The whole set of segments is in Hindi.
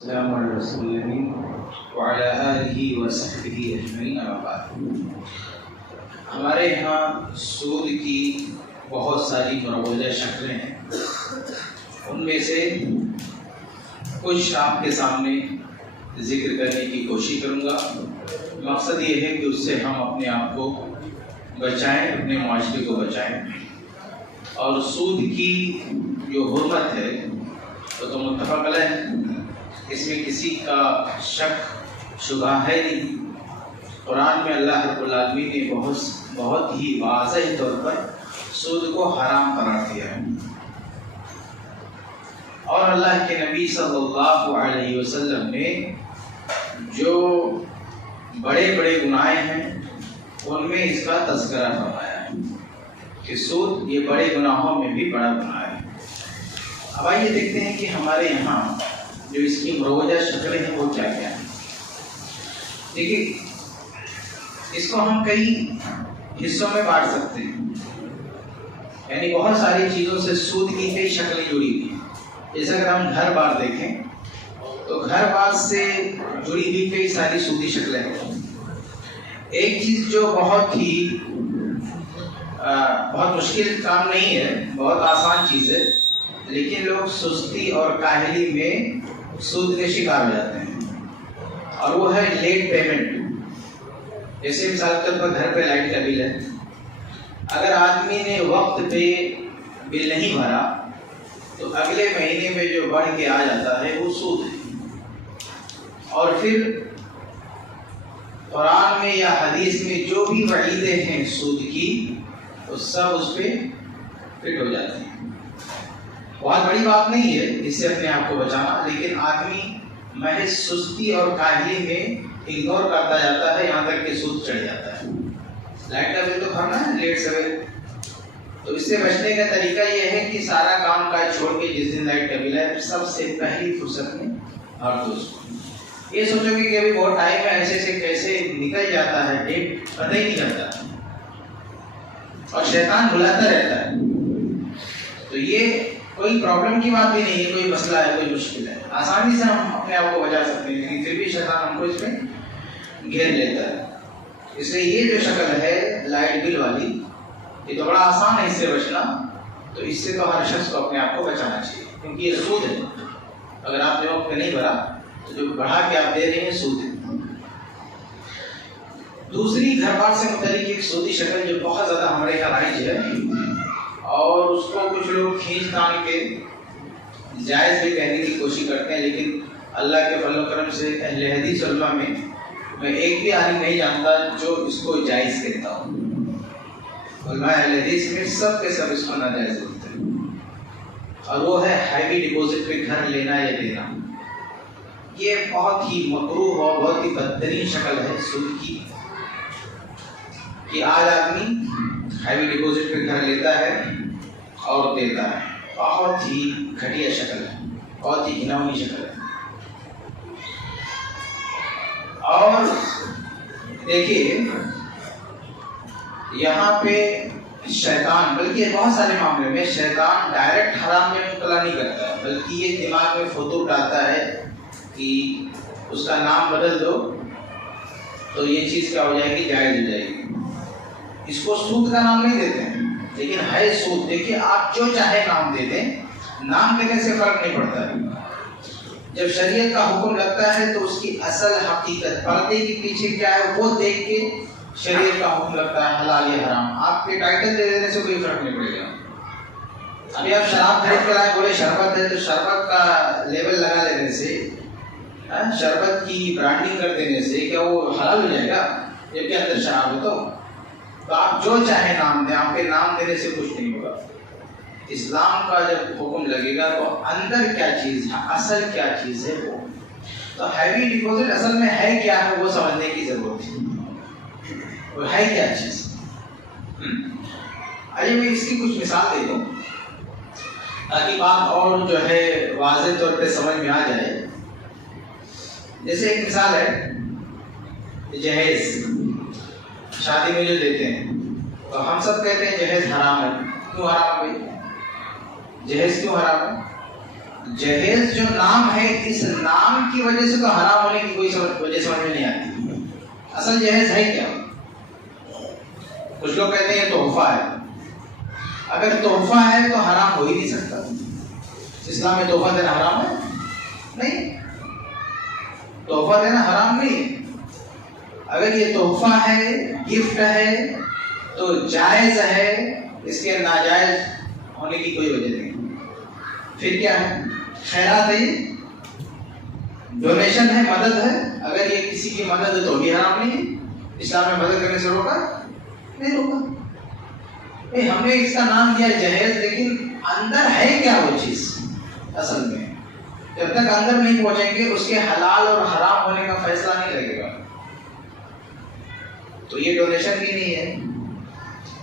हमारे यहाँ सूद की बहुत सारी मरबूजा शक्लें हैं। उनमें से कुछ आपके सामने जिक्र करने की कोशिश करूँगा। मकसद ये है कि उससे हम अपने आप को बचाएं, अपने माशरे को बचाएं। और सूद की जो हुर्मत है तो मुत्तफ़क़ अलैह है, इसमें किसी का शक शुबा है नहीं। कुरान में अल्लाह रब्बुल आलमीन ने बहुत ही वाज़ेह तौर पर सूद को हराम करार दिया है। और अल्लाह के नबी सल्लल्लाहु अलैहि वसल्लम ने जो बड़े बड़े गुनाह हैं उनमें इसका तज़किरा फरमाया है कि सूद ये बड़े गुनाहों में भी बड़ा गुनाह है। अब आइए देखते हैं कि हमारे यहाँ जो इसकी मरबूजा शक्लें हैं वो क्या क्या हैं। देखिए, इसको हम कई हिस्सों में बांट सकते हैं, यानी बहुत सारी चीज़ों से सूद की कई शक्लें जुड़ी हुई हैं। जैसे अगर हम घर बार देखें तो घर बार से जुड़ी हुई कई सारी सूदी शक्लें हैं। एक चीज़ जो बहुत मुश्किल काम नहीं है, बहुत आसान चीज़ है, लेकिन लोग सुस्ती और काहली में सूद के शिकार हो जाते हैं, और वो है लेट पेमेंट। जैसे मिसाल के तौर पर घर पे लाइट का बिल है, अगर आदमी ने वक्त पे बिल नहीं भरा तो अगले महीने में जो बढ़ के आ जाता है वो सूद है। और फिर कुरान में या हदीस में जो भी वईदें हैं सूद की, तो सब उस पर फिट हो जाती हैं। बहुत बड़ी बात नहीं है इससे अपने आप को बचाना, लेकिन आदमी महज सुस्ती और काहली में इग्नोर करता जाता है, यहाँ तक कि सूद चढ़ जाता है। लाइट का बिल तो भरना है लेट सवेरे, तो इससे बचने का तरीका ये है कि सारा काम काज छोड़ के जिस दिन लाइट का बिल है सबसे पहली फुर्सत में भर दो उसको। ये सोचोगे कि अभी बहुत टाइम है, ऐसे से कैसे निकल जाता है, डेट पता ही नहीं चलता, और शैतान बुलाता रहता है। तो ये कोई प्रॉब्लम की बात भी नहीं है, कोई मसला है, कोई मुश्किल है, आसानी से हम अपने आप को बचा सकते हैं, लेकिन फिर भी शैतान हमको इसमें घेर लेता है। इसलिए ये जो शक्ल है लाइट बिल वाली, ये तो बड़ा आसान है इससे बचना। तो इससे तो हर शख्स को अपने आप को बचाना चाहिए, क्योंकि ये सूद है। अगर आपने वक्त नहीं भरा तो जो बढ़ा के आप दे रहे हैं सूद है। दूसरी घर बार से मुतालिक एक सूदी शक्ल जो बहुत ज़्यादा हमारे यहाँ राइज है, और उसको कुछ लोग खींच तान के जायज़ भी कहने की कोशिश करते हैं, लेकिन अल्लाह के फज़ल करम से अहले हदीस उलमा में मैं एक भी आलिम नहीं जानता जो इसको जायज़ कहता हूँ। उलमा अहले हदीस में सब के सब इसको नाजायज़ बोलते हैं, और वो है हैवी डिपॉजिट पे घर लेना या देना। ये बहुत ही मकरूह और बहुत ही बदतरीन शक्ल है सूद की, कि आज आदमी हैवी डिपॉजिट पे घर लेता है और देता है। बहुत ही घटिया शक्ल है, बहुत ही घिनौनी शक्ल है। और देखिए, यहाँ पे शैतान, बल्कि बहुत सारे मामले में शैतान डायरेक्ट हराम में मुब्तला नहीं करता है, बल्कि ये दिमाग में फतूर डालता है कि उसका नाम बदल दो तो ये चीज़ क्या हो जाएगी, जायज़ हो जाएगी। इसको सूद का नाम नहीं देते हैं, लेकिन है सूद। देखिए, आप जो चाहे नाम दे दें, नाम देने से फर्क नहीं पड़ता है। जब शरीयत का हुक्म लगता है तो उसकी असल हकीकत, पर्दे के पीछे क्या है वो देख के शरीयत का हुक्म लगता है, हलाल या हराम। आपके टाइटल दे देने से कोई फर्क नहीं पड़ेगा। अभी आप शराब खरीद कर आए, बोले शरबत है, तो शरबत का लेबल लगा देने से, शरबत की ब्रांडिंग कर देने से क्या वो हलाल हो जाएगा, जबकि अंदर शराब है? तो आप जो चाहे नाम दें, आपके नाम देने से कुछ नहीं होगा। इस्लाम का जब हुक्म लगेगा तो अंदर क्या चीज़ है, असल क्या चीज़ है वो। तो हैवी डिपॉजिट असल में है क्या है वो समझने की जरूरत है, वो है क्या चीज़। आइए मैं इसकी कुछ मिसाल दे दूँ ताकि बात और जो है वाज़ेह तौर पे समझ में आ जाए। जैसे एक मिसाल है जहेज, शादी में जो देते हैं, तो हम सब कहते हैं जहेज हराम है। क्यों हराम है भाई? जहेज क्यों हराम है? जहेज जो नाम है, इस नाम की वजह से तो हराम होने की कोई वजह समझ में नहीं आती। असल जहेज है क्या? कुछ लोग कहते हैं तोहफा है। अगर तोहफा है तो हराम हो ही नहीं सकता। इस्लाम में तोहफा देना हराम है? नहीं, तोहफा देना हराम नहीं है। अगर ये तोहफा है, गिफ्ट है, तो जायज है, इसके नाजायज होने की कोई वजह नहीं। फिर क्या है? खैरात है, डोनेशन है, मदद है। अगर ये किसी की मदद है तो भी हराम नहीं है। इस्लाम में मदद करने से रोका नहीं, रोका नहीं। हमने इसका नाम दिया जहेज, लेकिन अंदर है क्या वो चीज? असल में जब तक अंदर नहीं पहुंचेंगे उसके हलाल और हराम होने का फैसला नहीं लगेगा। तो ये डोनेशन भी नहीं है,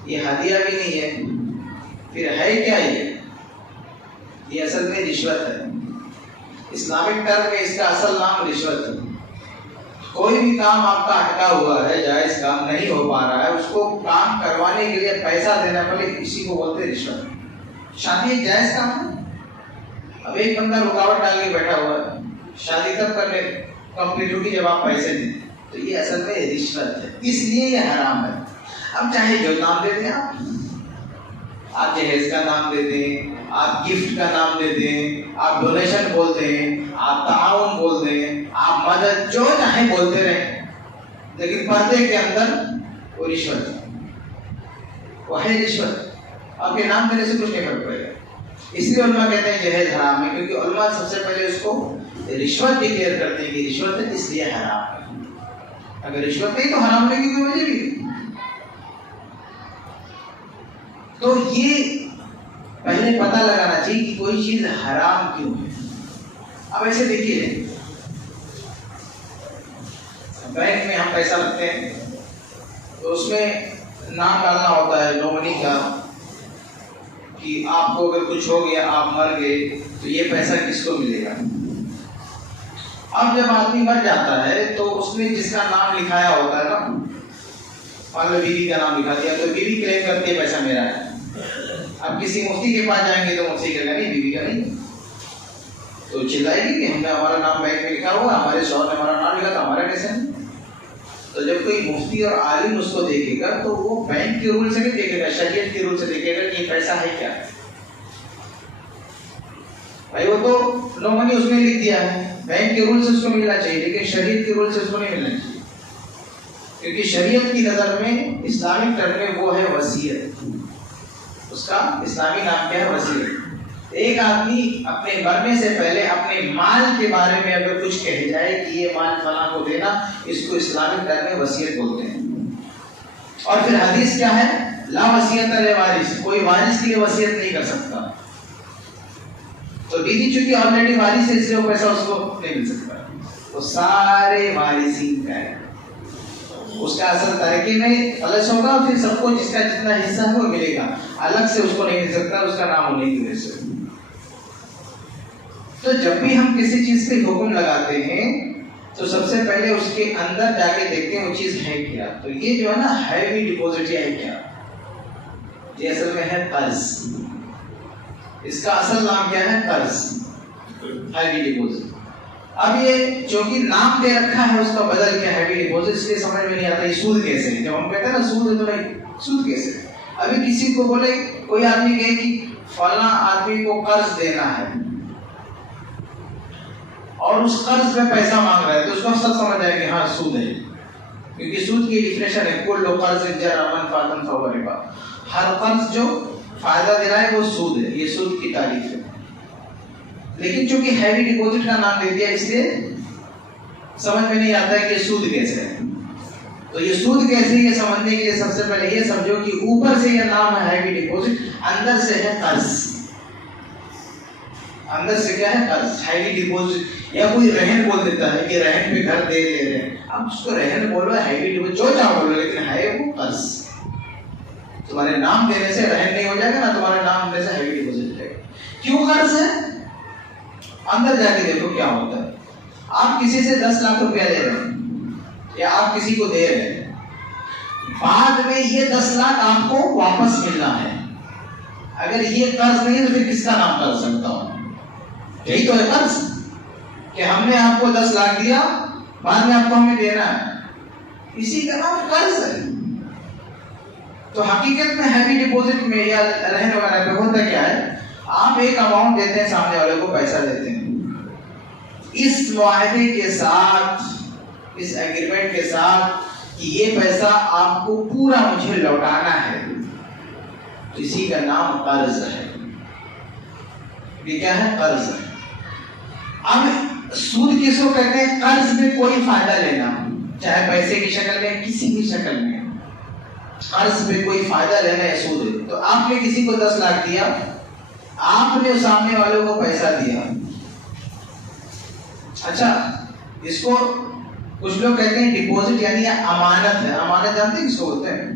ये हदिया भी नहीं है, फिर है क्या? ये असल में रिश्वत है। इस्लामिक टर्म में इसका असल नाम रिश्वत है। कोई भी काम आपका अटका हुआ है, जायज काम नहीं हो पा रहा है, उसको काम करवाने के लिए पैसा देना पड़े, इसी को बोलते हैं रिश्वत। शादी एक जायज काम है। अब एक बंदा रुकावट डाल के बैठा हुआ है, शादी तब करने कंप्लीट होगी जब आप पैसे दें, तो ये असल में रिश्वत है, इसलिए ये हराम है। अब चाहे जो नाम दे दें आप जहेज का नाम दे दें, आप गिफ्ट का नाम दे दें, आप डोनेशन बोल दें, आप ताउन बोल दें, आप मदद, जो चाहे बोलते रहें, लेकिन पर्दे के अंदर वो रिश्वत है, वो है रिश्वत। आपके नाम देने से कुछ नहीं फर्क पड़ेगा। इसलिए उलमा कहते हैं जहेज हराम है, क्योंकि उलमा सबसे पहले उसको रिश्वत डिक्लेयर करते हैं कि रिश्वत है, इसलिए हराम है। अगर रिश्वत नहीं तो हराम होने की कोई वजह भी नहीं। तो ये पहले पता लगाना चाहिए कि कोई चीज हराम क्यों है। अब ऐसे देखिए, बैंक में हम पैसा रखते हैं तो उसमें नाम डालना होता है नॉमिनी का, कि आपको अगर कुछ हो गया, आप मर गए, तो ये पैसा किसको मिलेगा। अब जब आदमी मर जाता है तो उसने जिसका नाम लिखाया होता है ना, मान लो बीवी का नाम लिखा दिया, तो बीवी क्लेम करती है पैसा मेरा है। अब किसी मुफ्ती के पास जाएंगे तो मुफ्ती कहेगा नहीं, बीवी का नहीं, तो चिल्लाएगी कि हमने हमारा नाम बैंक में लिखा हुआ, हमारे शौहर ने हमारा नाम लिखा था, हमारा कैसे नहीं। तो जब कोई मुफ्ती और आलिम उसको देखेगा तो वो बैंक के रूल से नहीं देखेगा, शरीयत के रूल से देखेगा कि ये पैसा है क्या। भाई वो तो लोगों ने उसमें लिख दिया है, बैंक के रूल से उसको मिलना चाहिए, लेकिन शरीयत के रूल से उसको नहीं मिलना चाहिए, क्योंकि शरीयत की नजर में इस्लामिक टर्म में वो है वसीयत। उसका इस्लामी नाम क्या है? वसीयत। एक आदमी अपने मरने से पहले अपने माल के बारे में अगर कुछ कह जाए कि ये माल फलां को देना, इसको इस्लामिक टर्म में वसीयत बोलते हैं। और फिर हदीस क्या है? ला वसीयत ले वारिस, कोई वारिस के लिए वसीयत नहीं कर सकता। तो बीवी चूंकि ऑलरेडी वारिस है, इसलिए वो पैसा उसको नहीं मिल सकता, वो सारे वारिसीन का है। उसका असल तरीके में अलग होगा, फिर सबको जिसका जितना हिस्सा है वो मिलेगा, अलग से उसको नहीं मिल सकता उसका नाम होने की वजह से। तो जब भी हम किसी चीज पे हुक्म लगाते हैं तो सबसे पहले उसके अंदर जाके देखते हैं वो चीज है क्या। तो ये जो है ना हैवी डिपॉजिट है क्या, ये असल में है कर्ज। इसका असल नाम क्या है? कर्ज, हैवी डिपॉजिट। अब ये जो कि नाम दे रखा है उसका बदल क्या हैवी डिपॉजिट, इसलिए समझ में नहीं आता ये सूद कैसे है। जब हम कहते हैं ना सूद है, तो नहीं सूद कैसे। अभी किसी को बोले, कोई आदमी कहे कि फलाना आदमी को कर्ज देना है और उस कर्ज में पैसा मांग रहा है, तो उसको सब समझ आएगा हाँ सूद है, क्योंकि सूद की डिफिनेशन है कुल कर्ज जरमन फातन फवरिबा, हर कर्ज जो फायदा दे रहा है वो सूद है, ये सूद की तारीफ है। लेकिन चूंकि हैवी डिपॉजिट का नाम दे दिया इसलिए समझ में नहीं आता है कि सूद कैसे है। तो ये सूद कैसे, ये समझने के लिए सबसे पहले ये समझो कि ऊपर से ये नाम है हैवी डिपॉजिट, अंदर से है कर्ज। अंदर से क्या है? कर्ज, हैवी डिपॉजिट। या कोई रहन बोल देता है कि रहन पे घर दे ले रहे हैं, अब उसको रहन बोलो, हैवी डिपॉजिट जो चाहो बोलो, लेकिन है वो कर्ज। तुम्हारे नाम देने से रहन नहीं हो जाएगा ना, तुम्हारे नाम देने से हैवी डिपॉजिट है। क्यों कर्ज है? अंदर जाके देखो क्या होता है। आप किसी से 10 लाख रुपया ले रहे हैं या आप किसी को दे रहे हैं, बाद में ये 10 लाख आपको वापस मिलना है। अगर ये कर्ज नहीं है तो फिर किसका नाम कर सकता हूं? यही तो है कर्ज, कि हमने आपको 10 लाख दिया, बाद में आपको हमें देना है, इसी का नाम कर्ज है। तो हकीकत में हैवी डिपॉजिट में या रहने वगैरह पे होता क्या है, आप एक अमाउंट देते हैं, सामने वाले को पैसा देते हैं, इस मुआहदे के साथ, इस एग्रीमेंट के साथ कि ये पैसा आपको पूरा मुझे लौटाना है, तो इसी का नाम कर्ज है। ये क्या है? कर्ज है। अब सूद किसको कहते हैं? कर्ज में कोई फायदा लेना, चाहे पैसे की शक्ल में, किसी भी शक्ल में, कर्ज में कोई फायदा लेना है, सूद है। तो आपने किसी को 10 लाख दिया, आपने सामने वालों को पैसा दिया, अच्छा, इसको कुछ लोग कहते हैं डिपॉजिट, यानी अमानत है। अमानत जानते हैं किसको बोलते हैं?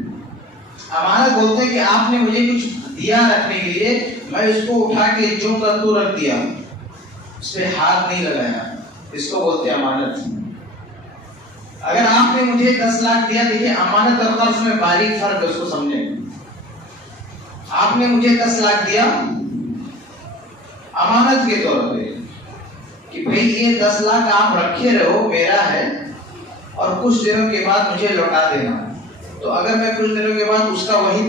अमानत बोलते हैं कि आपने मुझे कुछ दिया रखने के लिए, मैं उसको उठा के जो कर तू रख दिया, उस पर हाथ नहीं लगाया, इसको बोलते हैं अमानत। अगर आपने मुझे 10 लाख दिया, देखिए अमानत और कर्ज में बारीक फर्क है, उसको समझे। आपने मुझे 10 लाख दिया अमानत के तौर पे कि भाई ये 10 लाख आप रखे रहो, मेरा है, और कुछ दिनों के बाद मुझे लौटा देना। तो अगर मैं कुछ दिनों के बाद उसका वही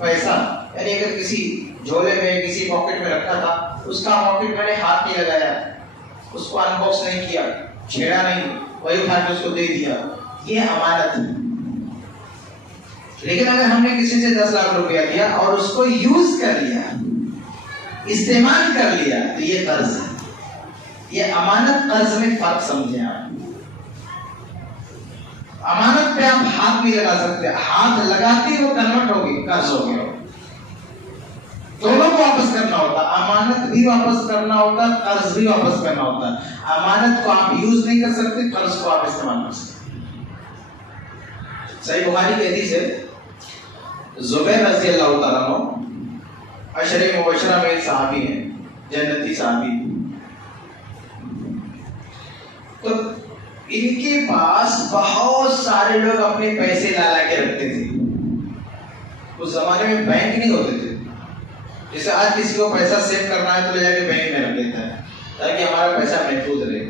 पैसा, यानी अगर किसी झोले में, किसी पॉकेट में रखा था, उसका पॉकेट मैंने हाथ नहीं लगाया, उसको अनबॉक्स नहीं किया, छेड़ा नहीं, वही उठा के उसको दे दिया, ये अमानत है। लेकिन अगर हमने किसी से 10 लाख रुपया दिया और उसको यूज कर लिया, इस्तेमाल कर लिया, तो ये कर्ज है। ये अमानत कर्ज में फर्क समझे आप। अमानत पे आप हाथ नहीं लगा सकते, हाथ लगाते वो कन्वर्ट होगी, कर्ज हो गया। दोनों को वापस करना होता, अमानत भी वापस करना होता, कर्ज भी वापस करना होता। अमानत को आप यूज नहीं कर सकते, कर्ज को आप इस्तेमाल कर सकते। सही बुखारी की हदीस है, जुबैर रज़ी अल्लाह तआला अन्हु अशरे मुबशरा में एक सहाबी हैं, जन्नती सहाबी। तो इनके पास बहुत सारे लोग अपने पैसे ला के रखते थे। उस जमाने में बैंक नहीं होते थे, जैसे आज किसी को पैसा सेव करना है तो ले जाके बैंक में रख देता है ताकि हमारा पैसा महफूज रहे।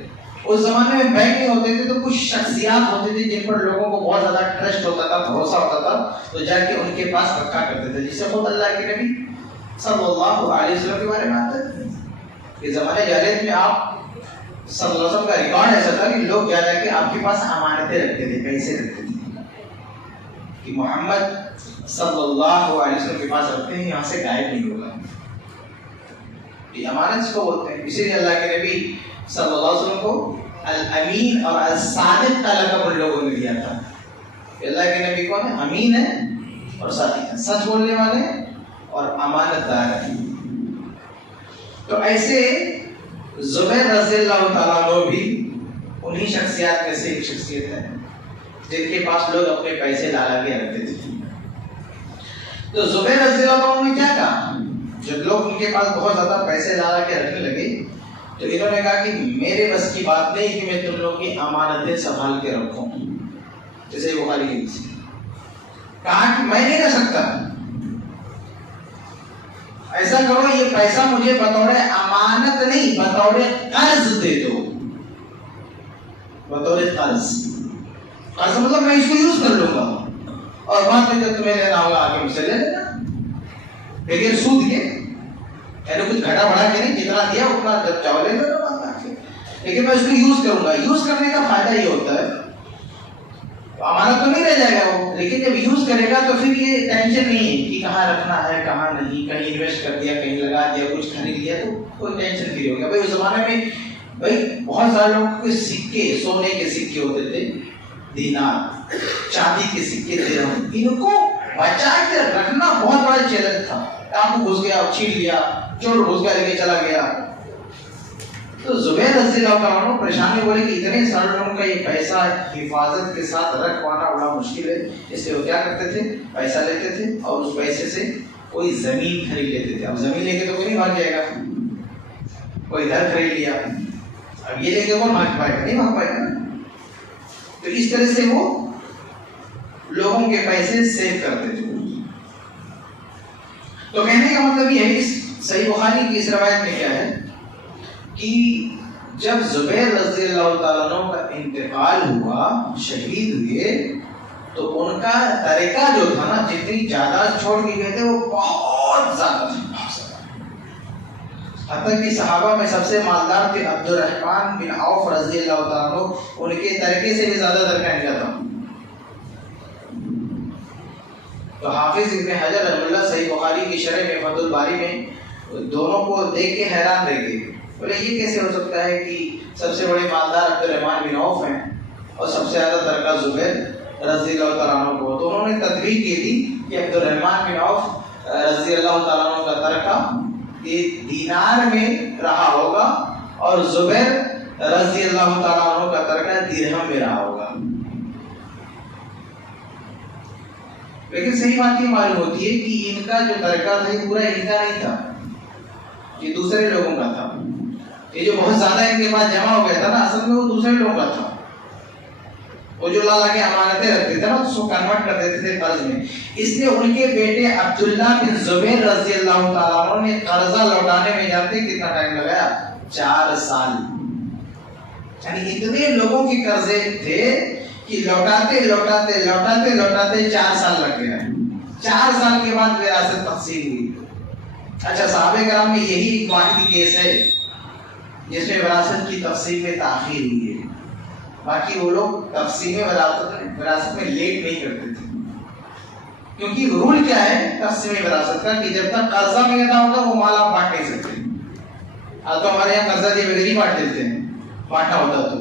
उस जमाने में बैंक नहीं होते थे, तो कुछ शख्सियात होते थे जिन पर लोगों को बहुत ज्यादा ट्रस्ट होता था, भरोसा होता था, तो जाके उनके पास रखा करते थे, जिससे खुद अल्लाह के नबी सल्लल्लाहु अलैहि वसल्लम के बारे में आता है। इस जमाने जाहिलियत में आप सल्लल्लाहु अलैहि वसल्लम का रिकॉर्ड ऐसा था कि लोग जा जाके आपके पास अमानतें रखते थे, पैसे रखते थे कि मोहम्मद सल्लल्लाहु अलैहि वसल्लम के पास रखते हैं, यहाँ से गायब नहीं होगा। ये अमानत इसको बोलते हैं। इसीलिए अल्लाह के नबी सल्लल्लाहु अलैहि वसल्लम को अल-अमीन और अल-सादिक का लक़ब उन लोगों ने दिया था। अल्लाह के नबी कौन है? अमीन है और सादिक है, सच बोलने वाले और अमानतदार है। तो ऐसे जुबैर रज़ियल्लाहु तआला अन्हु भी उन्हीं शख्सियत में से एक शख्सियत है जिनके पास लोग अपने पैसे ला के रखते थे। तो जुबैर रज़ियल्लाहु अन्हु ने क्या कहा, जब लोग उनके पास बहुत ज्यादा पैसे ला के रखने लगे, तो इन्होंने कहा कि मेरे बस की बात नहीं कि मैं तुम लोग की अमानतें संभाल के रखूं। जैसे बुखारी की कहा कि मैं नहीं कर सकता, ऐसा करो ये पैसा मुझे बतौर अमानत नहीं, बतौर कर्ज दे दो। बतौर कर्ज, कर्ज मतलब मैं इसको यूज कर लूंगा और बाद में जब तुम्हें लेना होगा आगे मुझसे ले लेना, लेकिन सूद के, यानी कुछ घटा बढ़ा के नहीं, जितना दिया उतना जब चाहो ले लो, लेकिन मैं इसको यूज करूंगा। यूज करने का फायदा ये होता है, तो अमानत तो नहीं रह जाएगा वो, लेकिन जब यूज करेगा तो फिर ये टेंशन नहीं है कि कहाँ रखना है कहाँ नहीं, कहीं इन्वेस्ट कर दिया, कहीं लगा दिया, कुछ खरीद लिया, तो कोई टेंशन फ्री हो गया। भाई उस जमाने में भाई बहुत सारे लोगों के सिक्के, सोने के सिक्के होते थे, दीनार, चांदी के सिक्के, दिरहम, इनको बचा के रखना बहुत बड़ा चैलेंज था। आपको घुस गया, छीन लिया, चोर घुस गया, लेके चला गया। तो जुबैर रज़ियल्लाहु अन्हु परेशानी बोले कि इतने सारे लोगों का ये पैसा हिफाजत के साथ रख पाना बड़ा मुश्किल है। इसलिए वो क्या करते थे, पैसा लेते थे और उस पैसे से कोई जमीन खरीद लेते थे। अब जमीन लेके तो कोई नहीं भाग जाएगा, कोई घर खरीद लिया, अब ये लेके कौन भाग पाएगा? नहीं भाग पाएगा ना। तो इस तरह से वो लोगों के पैसे सेव करते थे। तो कहने का मतलब ये है, इस सही बुखारी की इस रवायत में क्या है कि जब जुबैर रज़ी अल्लाह ताला अन्हु का इंतकाल हुआ, शहीद हुए, तो उनका तरीका जो था ना, जितनी जायदाद छोड़ के गए थे वो बहुत ज्यादा थी। हत्ता कि सहाबा में सबसे मालदार थे अब्दुर्रहमान बिन औफ रज़ी अल्लाह ताला अन्हु, उनके तरीके से भी ज्यादा दरका इनका था। तो हाफिज इब्न हजर रहमतुल्लाह सही बुखारी की शरह में फतहुल बारी में दोनों को देख के हैरान रह गए। बोले ये कैसे हो सकता है कि सबसे बड़े मालदार अब्दुर्रहमान बिन औफ हैं और सबसे ज्यादा दरका जुबैर रज़ी अल्लाह ताला अन्हु को। तो उन्होंने तदबीर की थी कि अब्दुर्रहमान बिन औफ रज़ी अल्लाह ताला अन्हु का दरका ये दीनार में रहा होगा और जुबैर रज़ी अल्लाह ताला अन्हु का दरका दिरहम में रहा होगा। लेकिन सही बात ये मालूम होती है कि इनका जो दरका था ये पूरा इनका नहीं था, ये दूसरे लोगों का था। ये जो बहुत ज्यादा इनके पास जमा हो गया था ना, असल में वो दूसरे लोगों का था। वो जो ला के अमानतें रखते थे ना, उसको कन्वर्ट कर देते थे कर्ज में। इसलिए उनके बेटे अब्दुल्ला बिन जुबैर रज़ी अल्लाह ताला अन्हु ने कर्जा लौटाने में जानते कितना टाइम लगाया? 4 साल। यानी इतने लोगों के कर्जे थे कि लौटाते लौटाते लौटाते लौटाते 4 साल लग गए। 4 साल के बाद विरासत तक़सीम हुई। अच्छा, सहाबे कराम में यही एक वाहिद केस है जिसमें विरासत की तक़सीम में ताख़ीर हुई है। बाकी वो लोग तक़सीम विरासत में लेट नहीं करते थे, क्योंकि रूल क्या है तक़सीम विरासत का कि जब तक कर्जा मिलता होगा वो माल आप बांट नहीं सकते। आज तो हमारे यहाँ कर्जा दिए बगैर ही बांट देते हैं, बांटना होता तो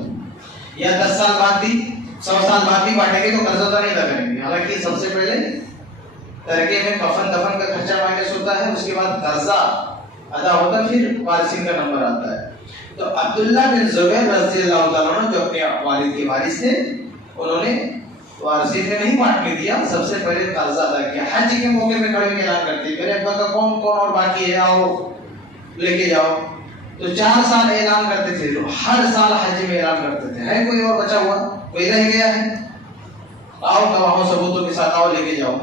या 10 साल बाद भी 100 साल बाद भी बांटेंगे तो कर्जा तो नहीं लगाएंगे। हालांकि सबसे पहले तरके में कफन दफन का खर्चा माइनस होता है, उसके बाद कर्जा अदा होता है, फिर वारिसिन का नंबर आता है। तो अब्दुल्ला बिन जुबैर रज़ी अल्लाह ताला अन्हु जो अपने वालिद के वारिस थे, उन्होंने वारिसिन में नहीं बांटने दिया, सबसे पहले कर्जा अदा किया। हज के मौके में खड़े ऐलान करते मेरे अब्बा का कौन कौन और बाकी है, आओ लेके जाओ। तो 4 साल ऐलान करते थे, हर साल हज में ऐलान करते थे है कोई और बचा हुआ, कोई रह गया है, आओ गवाहों सबूतों के साथ आओ लेके जाओ।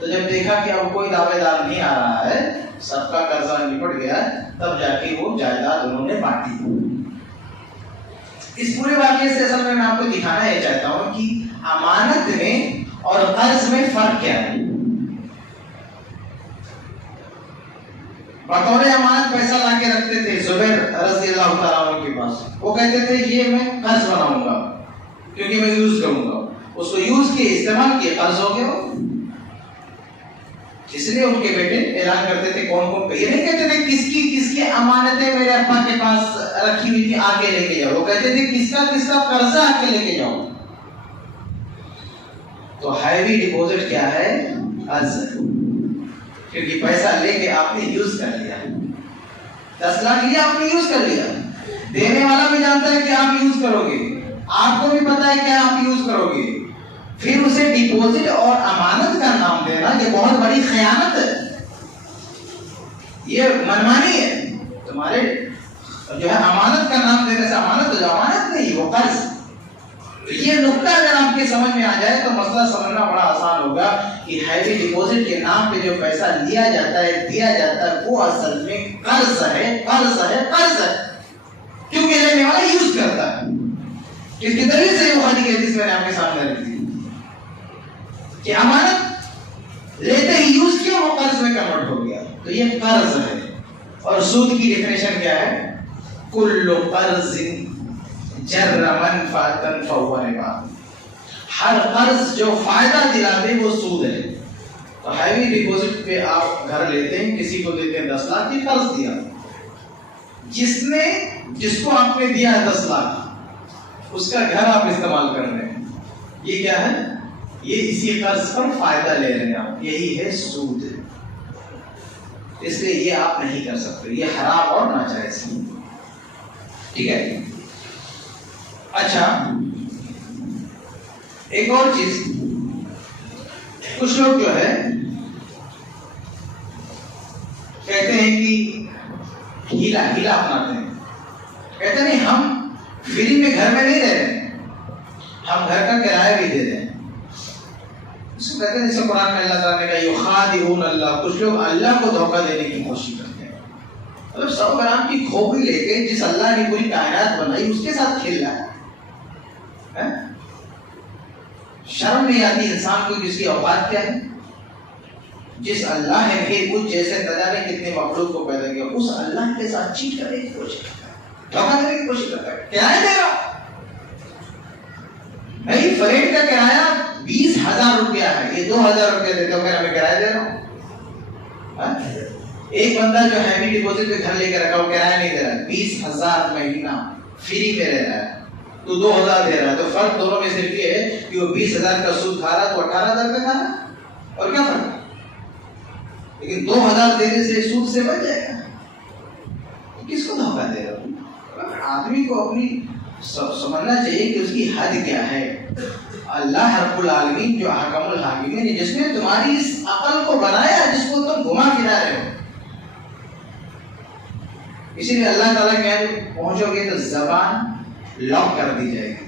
तो जब देखा कि अब कोई दावेदार नहीं आ रहा है, सबका कर्जा निपट गया, तब जाके वो जायदाद उन्होंने बांटी। इस पूरे वाकये से असल में मैं आपको दिखाना ये चाहता हूं कि अमानत में और कर्ज में फर्क क्या है। बतौर अमानत पैसा लाके रखते थे जुबैर रज़ी अल्लाह ताला अन्हु के पास, वो कहते थे ये मैं कर्ज बनाऊंगा क्योंकि मैं यूज करूंगा, उसको यूज किए, इस्तेमाल किए, कर्ज हो गया। इसलिए उनके बेटे ऐलान करते थे कौन कौन, ये नहीं कहते थे किसकी किसकी अमानतें मेरे अब्बा के पास रखी हुई थी आके लेके जाओ, वो कहते थे किसका किसका कर्जा आके लेके जाओ। तो हैवी डिपॉजिट क्या है? कर्ज, क्योंकि पैसा लेके आपने यूज कर लिया, 10 लाख लिया आपने यूज कर लिया, देने वाला भी जानता है कि आप यूज करोगे, आपको भी पता है क्या आप यूज करोगे, फिर उसे डिपॉजिट और अमानत का नाम देना ये बहुत बड़ी खयानत है, ये मनमानी है। तुम्हारे जो है अमानत का नाम देने से अमानत हो जाए, अमानत नहीं वो कर्ज। ये नुक्ता अगर आपके समझ में आ जाए तो मसला समझना बड़ा आसान होगा कि हैवी डिपॉजिट के नाम पे जो पैसा लिया जाता है, दिया जाता है, वो असल में कर्ज है, कर्ज है, कर्ज है, क्योंकि लेने वाला यूज करता है। इसकी दलील से वो हदीस मैंने आपके सामने रखी कि अमानत लेते ही यूज किया, वो कर्ज में कन्वर्ट हो गया, तो ये कर्ज है। और सूद की डेफिनेशन क्या है? कुल्लु कर्ज़िन जर्रा मनफ़अतन फ़हुव रिबा, हर कर्ज जो फायदा दिलाते वो सूद है। तो हैवी डिपॉजिट पे आप घर लेते हैं, किसी को देते हैं 10 लाख की, कर्ज दिया, जिसको आपने दिया है 10 लाख, उसका घर आप इस्तेमाल कर रहे हैं, ये क्या है? ये इसी कर्ज पर फायदा ले रहे हैं आप, यही है सूद। इसलिए ये आप नहीं कर सकते, ये हराम और नाजायज है। ठीक है। अच्छा, एक और चीज, कुछ लोग जो है कहते हैं कि हीला अपनाते हैं, कहते नहीं हम फ्री में घर में नहीं रह रहे, हम घर का किराया भी दे रहे हैं। इसको कहते हैं, जैसे कुरान में अल्लाह ताला ने कहा युखादिऊन अल्लाह, कुछ लोग अल्लाह को धोखा देने की कोशिश करते हैं। मतलब 100 ग्राम की खोपड़ी लेके जिस अल्लाह ने पूरी कायनात बनाई उसके साथ खेल रहा है? शर्म नहीं आती इंसान को? जिसकी औकात क्या है? जिस अल्लाह ने भी कुछ जैसे न जाने कितने मखलूक को पैदा किया, उस अल्लाह के साथ चीट करने की कोशिश करता है, धोखा देने की कोशिश करता है। किराया दे रहा भाई, फ्लैट का किराया 20,000 रुपया है, ये 2,000 रुपया देते हो, मैं किराया दे रहा हूँ? एक बंदा जो हैवी डिपॉजिट पे घर लेकर रखा, वो किराया नहीं दे रहा है, 20,000 महीना फ्री में रह रहा है, तो 2,000 दे रहा है। तो फर्क दोनों में सिर्फ ये है कि वो 20,000 का सूद खा रहा, तो 18,000 का खा रहा, और क्या फर्क? लेकिन 2,000 देने से सूद से बच जाएगा। तो किसको धोखा दे रहा हूँ? आदमी को अपनी समझना चाहिए कि उसकी हद क्या है। अल्लाह रब्बुल आलमीन जो हकमुल हाकिमीन है, जिसने तुम्हारी इस अकल को बनाया, जिसको तुम घुमा फिरा रहे हो, इसीलिए अल्लाह ताला के यहाँ पहुंचोगे तो जबान लॉक कर दी जाएगी।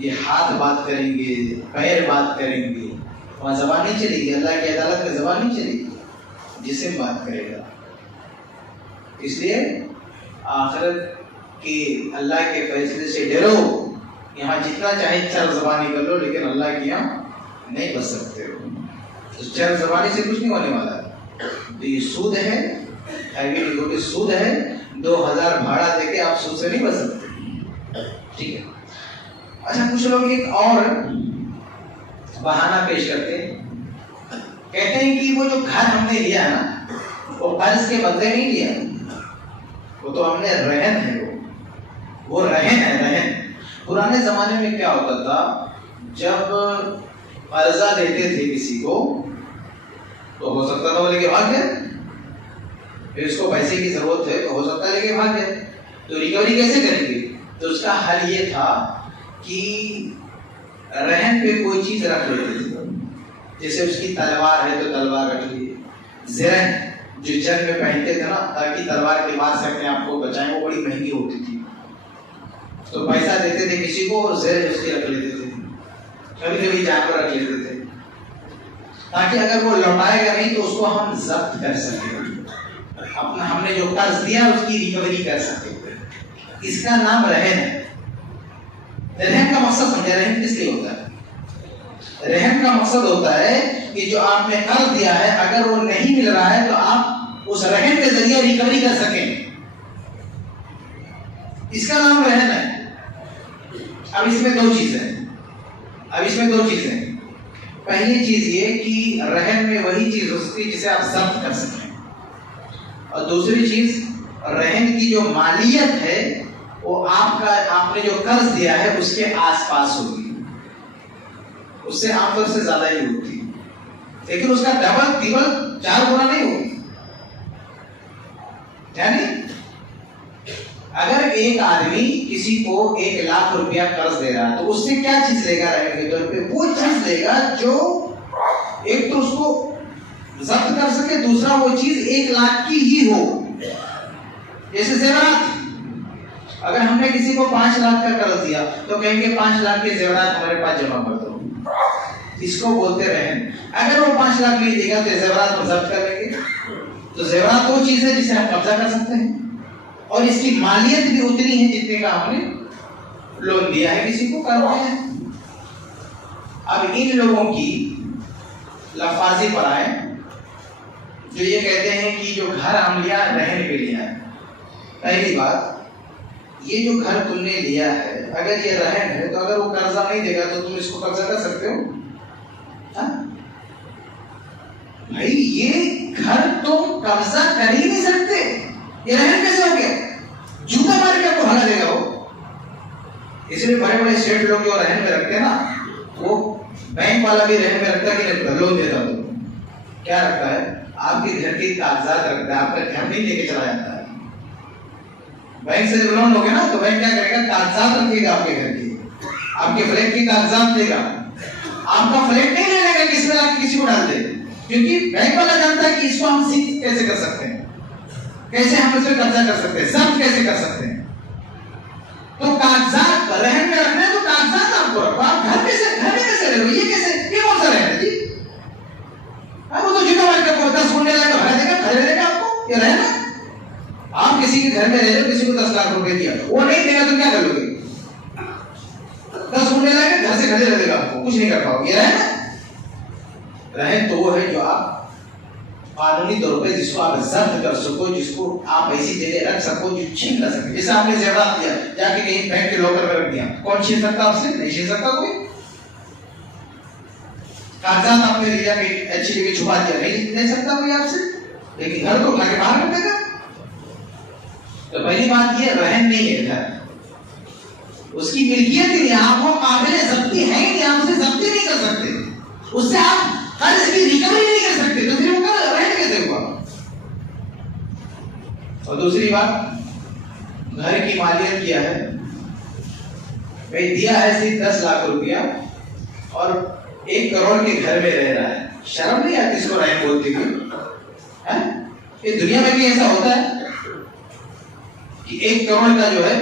ये हाथ बात करेंगे, पैर बात करेंगे, वहां जबान नहीं चलेगी। अल्लाह की अदालत में जबान नहीं चलेगी, जिस्म बात करेगा। इसलिए आखिरत के अल्लाह के फैसले से डरो। यहाँ जितना चाहे चर जबानी कर लो, लेकिन अल्लाह के यहाँ नहीं बच सकते हो। तो चर जबानी से कुछ नहीं होने वाला। तो ये सूद है, हैवी सूद है, 2,000 भाड़ा देके आप सूद से नहीं बच सकते। ठीक है। अच्छा, कुछ लोग एक और बहाना पेश करते हैं, कहते हैं कि वो जो घर हमने लिया ना, वो कर्ज के बदले नहीं लिया, वो तो हमने रहन है, वो रहन है, रहन। पुराने जमाने में क्या होता था, जब कर्जा देते थे किसी को, तो हो सकता था वो लेके भाग जाए, फिर इसको पैसे की जरूरत है, तो हो सकता है लेके भाग जाए, तो रिकवरी कैसे करेंगे? तो उसका हल ये था कि रहन पे कोई चीज रख लेते थे। जैसे उसकी तलवार है तो तलवार रख ली, ज़रह जो जंग में पहनते थे ना, ताकि तलवार के मार से अपने आप को बचाएं, वो बड़ी महंगी होती थी, तो पैसा देते थे किसी को और ज़रह उसकी रख लेते थे। कभी कभी जानवर रख लेते थे, ताकि अगर वो लौटाएगा नहीं तो उसको हम जब्त कर सके, अपना हमने जो कर्ज दिया उसकी रिकवरी कर सके। इसका नाम रहन है। रहन का मकसद समझा? रहन किस लिए होता है? रहन का मकसद होता है कि जो आपने कर्ज दिया है, अगर वो नहीं मिल रहा है तो आप उस रहन के जरिए रिकवरी कर सकें, इसका नाम रहन है। अब इसमें दो चीजें हैं। पहली चीज ये कि रहन में वही चीज हो सकती है जिसे आप जब्त कर सकें, और दूसरी चीज रहन की जो मालियत है वो आपने जो कर्ज दिया है उसके आसपास होगी, उससे आमतौर से ज्यादा ही होती, लेकिन उसका डबल ट्रिपल 4 गुना नहीं होगी। यानी अगर एक आदमी किसी को 1 लाख रुपया कर्ज दे रहा है, तो उससे क्या चीज लेगा रहन के तौर पे? वो चीज लेगा जो एक तो उसको जब्त कर सके, दूसरा वो चीज 1 लाख की ही हो। जैसे जेवरात, अगर हमने किसी को 5 लाख का कर्ज दिया तो कहेंगे 5 लाख के जेवरात हमारे पास जमा कर दो, इसको बोलते रहन। अगर वो 5 लाख नहीं देगा तो जेवरात को जब्त कर लेंगे। तो जेवरात वो चीज है जिसे हम कब्जा कर सकते हैं, और इसकी मालियत भी उतनी है जितने का हमने लोन दिया है किसी को, कर रहे हैं। अब इन लोगों की लफाजी पर आए जो ये कहते हैं कि जो घर हम लिया रहने पे लिया है। पहली बात, ये जो घर तुमने लिया है, अगर ये रहन है तो अगर वो कर्जा नहीं देगा तो तुम इसको कब्जा कर सकते हो? हाँ? भाई, ये घर तुम कब्जा कर ही नहीं सकते, ये रहन कैसे हो गया? जूता मार के आपको भगा देगा वो। इसलिए बड़े बड़े सेठ लोग जो रहन में रखते हैं ना, वो बैंक वाला भी रहन में रखता है कि लोन देता हो, क्या रखता है? आपके घर के कागजात रखता है, आपका घर नहीं लेके चला जाता है। बैंक से जब लोन लोगे ना, तो बैंक क्या करेगा? कागजात रखेगा आपके घर के, आपके फ्लैट के कागजात देगा। आपका फ्लैट नहीं ले लेगा किसी में आके किसी को डाल दे, क्योंकि बैंक वाला जानता है कि इसको हम सीज कैसे कर सकते हैं, कैसे हम इस पर कब्जा कर सकते हैं, जब्त कैसे कर सकते हैं। तो कागजात रहन में रखना है तो कागजात आपको रखो, आप घर में कैसे रहो? ये कैसे, ये कौन सा रहन है जी? वो तो जूता मार के 10 गुंडे लाकर भगा देगा, खरीद देगा आपको, ये रहना। घर में रह रहे हो, किसी को 10 लाख रुपए दिया, वो नहीं देगा तो क्या करोगे? 10 गुंडे लाएंगे, घर से खड़े रह देगा, आपको कुछ नहीं कर पाओगे। ये रहन रहन तो वो है जो आप कानूनी तौर पे जिसको आप जब्त कर सको, जिसको आप ऐसी जगह रख सको जो छीन ना सके। जैसे आपने जेवरात दिया, जाके कहीं बैंक के लॉकर में रख दिया, कौन छीन सकता आपसे? नहीं छीन सकता कोई। कागजात आपने लिया, कहीं अच्छी जगह छुपा दिया, नहीं सकता कोई आपसे। लेकिन घर को उठा के बाहर रख देगा। तो पहली बात ये रहन नहीं है घर, उसकी मिल्कियत ही नहीं, आप वो काबिल जब्ती है ही नहीं, आप उसे जब्ती नहीं कर सकते, उससे आप कर्ज की रिकवरी नहीं कर सकते, तो फिर वो रहन कैसे हुआ? और दूसरी बात, घर की मालियत किया है भाई, दिया है सिर्फ 10 लाख रुपया और 1 करोड़ के घर में रह रहा है, शर्म नहीं आती इसको रहन बोलते हैं? ये दुनिया में भी ऐसा होता है कि 1 करोड़ का जो है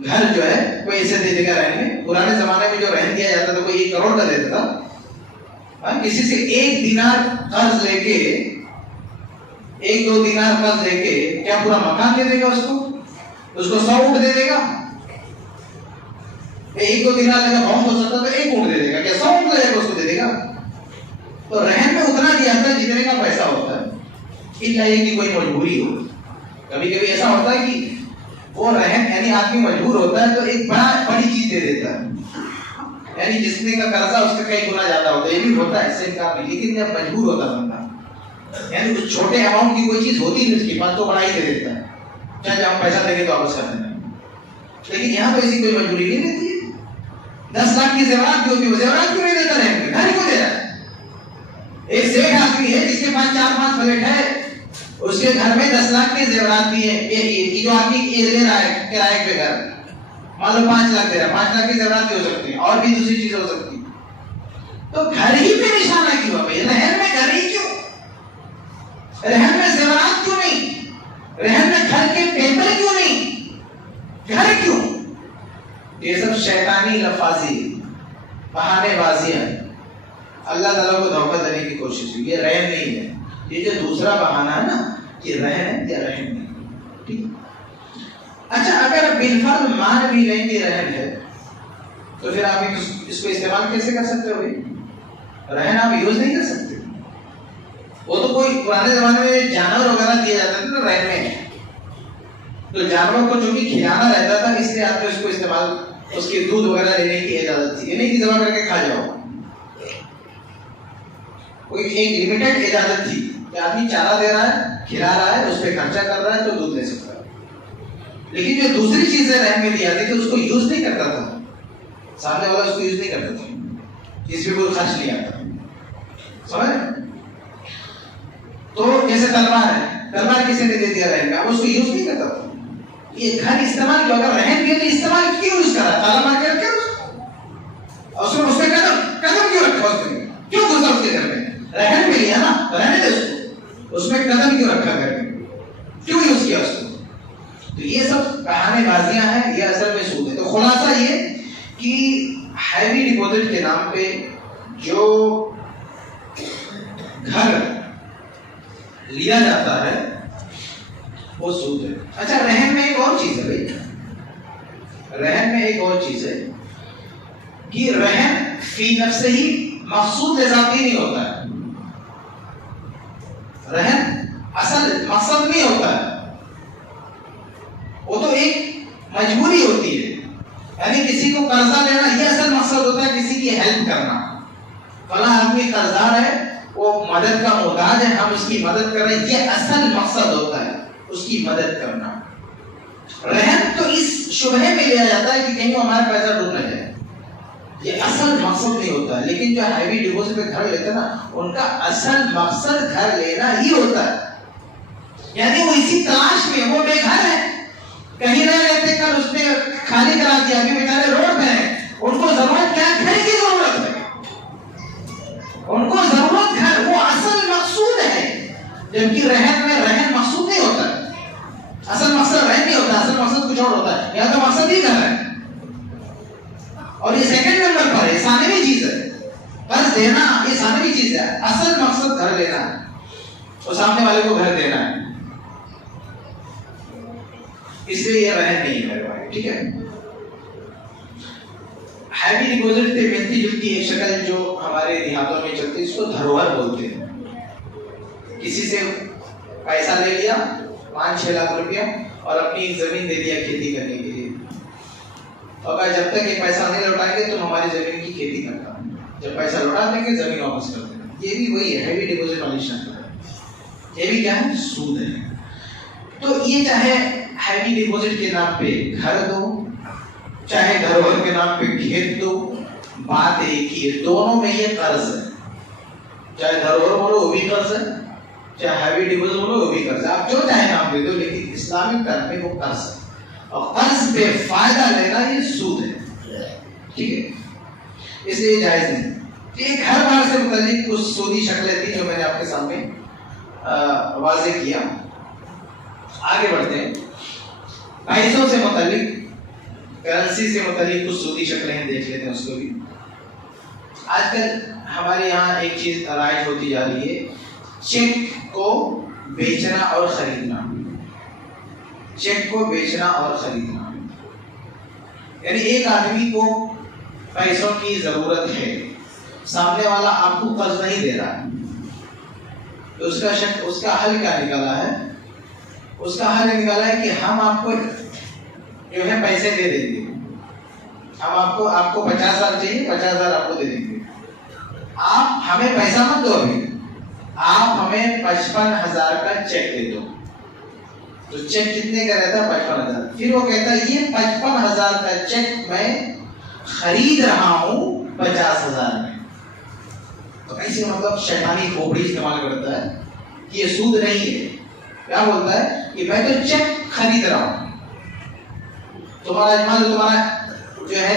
घर जो है कोई ऐसे दे देगा रहन में। पुराने जमाने में जो रहन दिया जाता था कोई 1 करोड़ का देता था। किसी से 1 दिनार कर्ज लेके, 1-2 दिनार कर्ज लेके क्या पूरा मकान दे देगा उसको? 100 ऊँट दे देगा? 1-2 दिनार लेगा, बहुत हो सकता तो 1 ऊँट दे देगा, क्या 100 ऊँट लेगा उसको दे देगा? तो रहन में उतना दिया था जितने का पैसा होता है, इतना ये कि कोई मजबूरी हो। कभी कभी ऐसा होता है कि वो रहन यानी आदमी मजबूर होता है तो एक बड़ी चीज दे देता है, यानी जिसने का कर्जा उसका कई गुना ज्यादा होता है, ये भी होता है, इससे इनकार नहीं। लेकिन जब मजबूर होता बंदा, यानी कुछ छोटे अमाउंट की कोई चीज होती नहीं उसके पास, तो बड़ा ही दे देता है, चाहे हम पैसा देंगे तो वापस कर देना। लेकिन यहाँ तो ऐसी कोई मजबूरी नहीं रहती है। 10 लाख की जेवरात क्यों होती है, जेवरात क्यों नहीं देता रहन? घर क्यों दे रहा है? एक सेठ आदमी है जिसके पास 4-5 फ्लैट है, उसके घर में 10 लाख के जेवरात भी है। ये जो आदमी ले रहा है किराए पे घर, मान लो 5 लाख दे रहा है, 5 लाख के जेवरात भी हो सकते हैं और भी दूसरी चीज हो सकती है। तो घर ही पे निशाना क्यों है? रहन में घर ही क्यों? रहन में जेवरात क्यों नहीं? रहन में घर के पेपर क्यों नहीं? घर क्यों? ये सब शैतानी लफाजी, बहानेबाजियां, अल्लाह ताला को धोखा देने की कोशिश हुई। ये रहन नहीं है। ये जो दूसरा बहाना है ना, ये रहन है या रहन नहीं, ठीक। अच्छा, अगर बिलफर्ज मान भी लें कि रहन है, तो फिर आप इसको इस्तेमाल कैसे कर सकते हो भाई? रहन आप यूज नहीं कर सकते। वो तो कोई पुराने जमाने में जानवर वगैरह दिए जाते थे ना रहन में, तो जानवर को जो भी खिलाना रहता था, इसलिए आपने उसको इस्तेमाल, उसके दूध वगैरह लेने की इजाजत थी। ये नहीं कि जमा करके खा जाओ, कोई एक लिमिटेड इजाजत थी कि आदमी चारा दे रहा है, खिला रहा है, उस पर खर्चा कर रहा है तो दूध ले सकता है। लेकिन जो दूसरी चीजें रहन में दी जाती थी उसको यूज नहीं करता था, सामने वाला उसको यूज नहीं करता था, इसमें कोई खर्च नहीं आता, समझ? तो जैसे तलवार है, तलवार किसी ने दे दिया रहन में, अब उसको यूज नहीं करता था। ये घर इस्तेमाल क्यों? अगर रहन के लिए इस्तेमाल क्यों यूज कर रहा है? ताला मार के रखे उसको, उसमें कदम क्यों रखा उसने? क्यों घुसा उसके घर में? रहन में लिया ना, तो रहने दे उसको, उसमें कदम क्यों रखा घर में? क्यों यूज किया उसको? तो ये सब बहानेबाजियां हैं, ये असल में सूद है। तो खुलासा ये कि हैवी डिपॉजिट के नाम पे जो घर लिया जाता है वो सूद है। अच्छा, रहन में एक और चीज है भाई, रहन में एक और चीज है कि रहन फी नफ्से ही मकसूद इजाफी नहीं होता है। रहन असल मकसद नहीं होता है, वो तो एक मजबूरी होती है। यानी किसी को कर्जा लेना ये असल मकसद होता है, किसी की हेल्प करना। फला आदमी कर्जदार है, वो मदद का मोहताज है, हम उसकी मदद कर रहे हैं, ये असल मकसद होता है, उसकी मदद करना। रहन तो इस शुबहे में लिया जाता है कि कहीं वो हमारा पैसा डूब न जाए, ये असल मकसद नहीं होता है। लेकिन जो हैवी डिपॉजिट पे घर लेते हैं ना, उनका असल मकसद घर लेना ही होता है। यानी वो इसी तलाश में, वो बेघर है, कहीं रह रहते, कल उसने खाली करा दिया, अभी बेचारे रोड पे हैं, उनको जरूरत क्या? घर की जरूरत है, उनको जरूरत घर, वो असल मकसूद है। जबकि रहन में रहन मकसूद नहीं होता है, असल मकसद रहन नहीं होता, असल मकसद कुछ और होता है। यहाँ तो मकसद ही घर है, और ये सेकंड नंबर पर है, सानवी चीज है। कर्ज देना ये सानवी चीज है, असल मकसद घर लेना है और सामने वाले को घर देना है। इसलिए ये रहन नहीं है मेरे भाई, ठीक है। हैवी डिपॉजिट से मिलती जुलती एक शक्ल जो हमारे देहातों में चलती है, इसको धरोहर बोलते हैं। किसी से पैसा ले लिया 5-6 लाख रुपया और अपनी एक जमीन दे दिया खेती करने के लिए, और कहा जब तक ये पैसा नहीं लौटाएंगे तुम हमारी जमीन की खेती करना, जब पैसा लौटा देंगे जमीन वापस कर देना। ये भी वही है, हैवी डिपॉजिट वाली शक्ल। ये भी क्या है? सूद है। तो ये चाहे हैवी डिपॉजिट के नाम पे घर दो, चाहे धरोहर के नाम पे खेत दो, बात एक ही है, दोनों में ये कर्ज है। चाहे धरोहर बोलो वो भी कर्ज है, चाहे हैवी डिपॉजिट बोलो वो भी कर्ज है। आप जो चाहे नाम दे दो, लेकिन इस्लामिक टर्म में वो कर्ज है, और कर्ज पे फायदा लेना ये सूद है, ठीक है। इसलिए जायज नहीं। ये घर बार से मुतालिक कुछ सूदी शक्लें थी जो मैंने आपके सामने वाज़ेह किया। आगे बढ़ते हैं। पैसों से मुतालिक, करेंसी से मुतालिक कुछ सूदी शक्लें देख लेते हैं उसको भी। आजकल हमारे यहाँ एक चीज राइज होती जा रही है, चेक को बेचना और खरीदना। चेक को बेचना और खरीदना, यानी एक आदमी को पैसों की जरूरत है, सामने वाला आपको कर्ज नहीं दे रहा है, तो उसका हल क्या निकाला है? उसका हल निकाला है कि हम आपको जो है पैसे दे देंगे, हम आपको 50,000 चाहिए, 50,000 आपको दे देंगे, आप हमें पैसा मत दो, अभी आप हमें 55,000 का चेक दे दो। तो चेक कितने का रहता है? 55,000। फिर वो कहता है ये 55,000 का चेक मैं खरीद रहा हूं 50,000 में। तो ऐसे मतलब शैतानी खोपड़ी इस्तेमाल करता है कि ये सूद नहीं है। क्या बोलता है कि मैं तो चेक खरीद रहा हूं, तुम्हारा जो है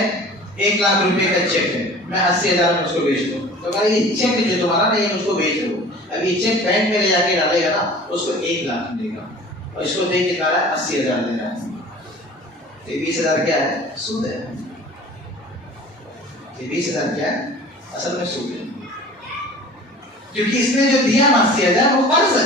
1 लाख रुपए का चेक है, मैं 80,000 में उसको बेच दूं, तो भाई ये चेक जो तुम्हारा ना, ये उसको बेच दो। अब ये चेक बैंक में ले जाके डालेगा ना, उसको 1 लाख देगा, और इसको दे कितना रहा है? 80,000 दे रहा है। तो 20,000 क्या है? सूद है। 20,000 क्या है? असल में सूद है, क्योंकि इसने जो दिया ना 80,000 वो कर्ज है।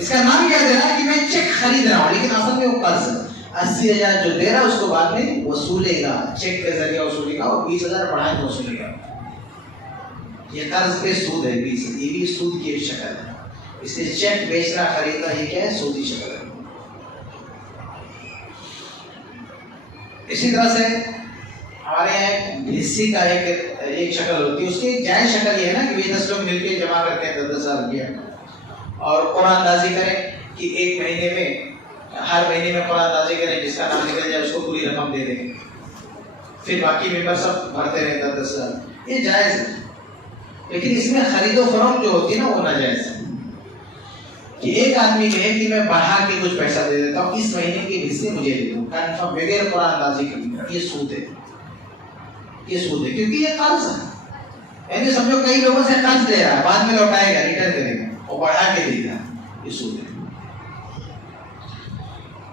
इसका नाम क्या दे रहा है कि मैं चेक खरीद रहा हूं, लेकिन असल में वो कर्ज है। 80,000 जो दे रहा है उसको बाद में वसूलेगा, चेक के जरिए वसूलेगा, और 20,000 बढ़ा के वसूलेगा। ये कर्ज पे सूद है 20। ये भी सूद की एक शक्ल है। इसलिए चेक बेचना खरीदना ये क्या है? सूदी शक्ल है। इसी तरह से हमारे यहाँ हिस्से का एक शक्ल होती है। उसकी जायज शक्ल ये है ना कि 10 लोग मिलकर जमा करते हैं 10,000 रुपया, और कुरानदाजी करें कि एक महीने में, हर महीने में कुरानदाजी करें, जिसका नाम निकल जाए उसको पूरी रकम दे देंगे, फिर बाकी मेंबर सब भरते रहे 10,000। ये जायज है, लेकिन इसमें खरीदो फरोख्त जो होती है ना वो नाजायज है। कि एक आदमी कहे कि मैं बढ़ा के कुछ पैसा दे देता हूँ, इस महीने के हिस्से मुझे दे दो, कन्फर्म बगैर कुरानदाजी करने, ये सूद है। ये सूद है क्योंकि ये कर्ज है। यानी समझो कई लोगों से कर्ज ले रहा है, बाद में लौटाएगा, रिटर्न करेगा और बढ़ा के देगा, ये सूद है।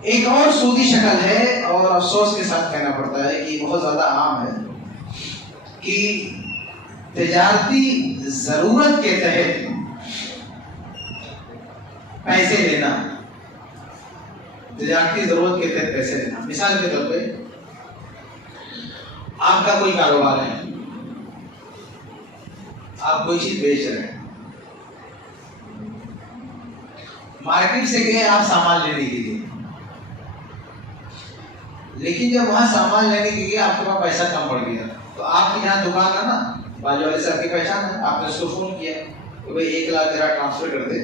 एक और सूदी शक्ल है, और अफसोस के साथ कहना पड़ता है कि बहुत ज्यादा आम है, कि तिजारती जरूरत के तहत पैसे लेना। तिजारती जरूरत के तहत पैसे लेना, मिसाल के तौर पे आपका कोई कारोबार है, आप कोई चीज बेच रहे हैं, मार्केट से गए आप सामान लेने के लिए, लेकिन जब वहां सामान लेने के लिए आपके पास पैसा कम पड़ गया, तो आपके यहाँ दुकान है ना, बाजू वाले से आपकी पहचान है, आपने उसको फोन किया कि भाई 1 लाख जरा ट्रांसफर कर दे,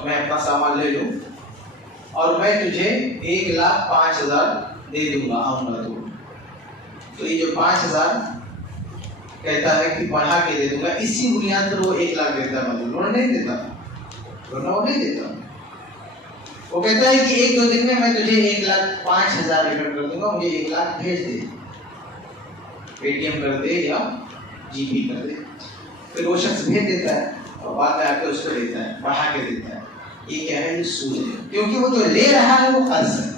मैं अपना सामान ले लूं और मैं तुझे 1,05,000 दे दूंगा, आऊंगा तो ये जो 5,000 कहता है कि बढ़ा के दे दूंगा, इसी बुनियाद पर वो 1 लाख देता है, लोन नहीं देता, वो नहीं देता। वो कहता है कि 1-2 दिन में मैं तुझे 1,05,000 रिटर्न कर दूंगा, मुझे 1 लाख भेज दे, पेटीएम कर दे या जीपी कर दे। फिर वो शख्स भेज देता है और बाद में आकर उसको देता है, बढ़ा के देता है। ये क्या है? ये सूद है, क्योंकि वो जो ले रहा है वो कर्ज है,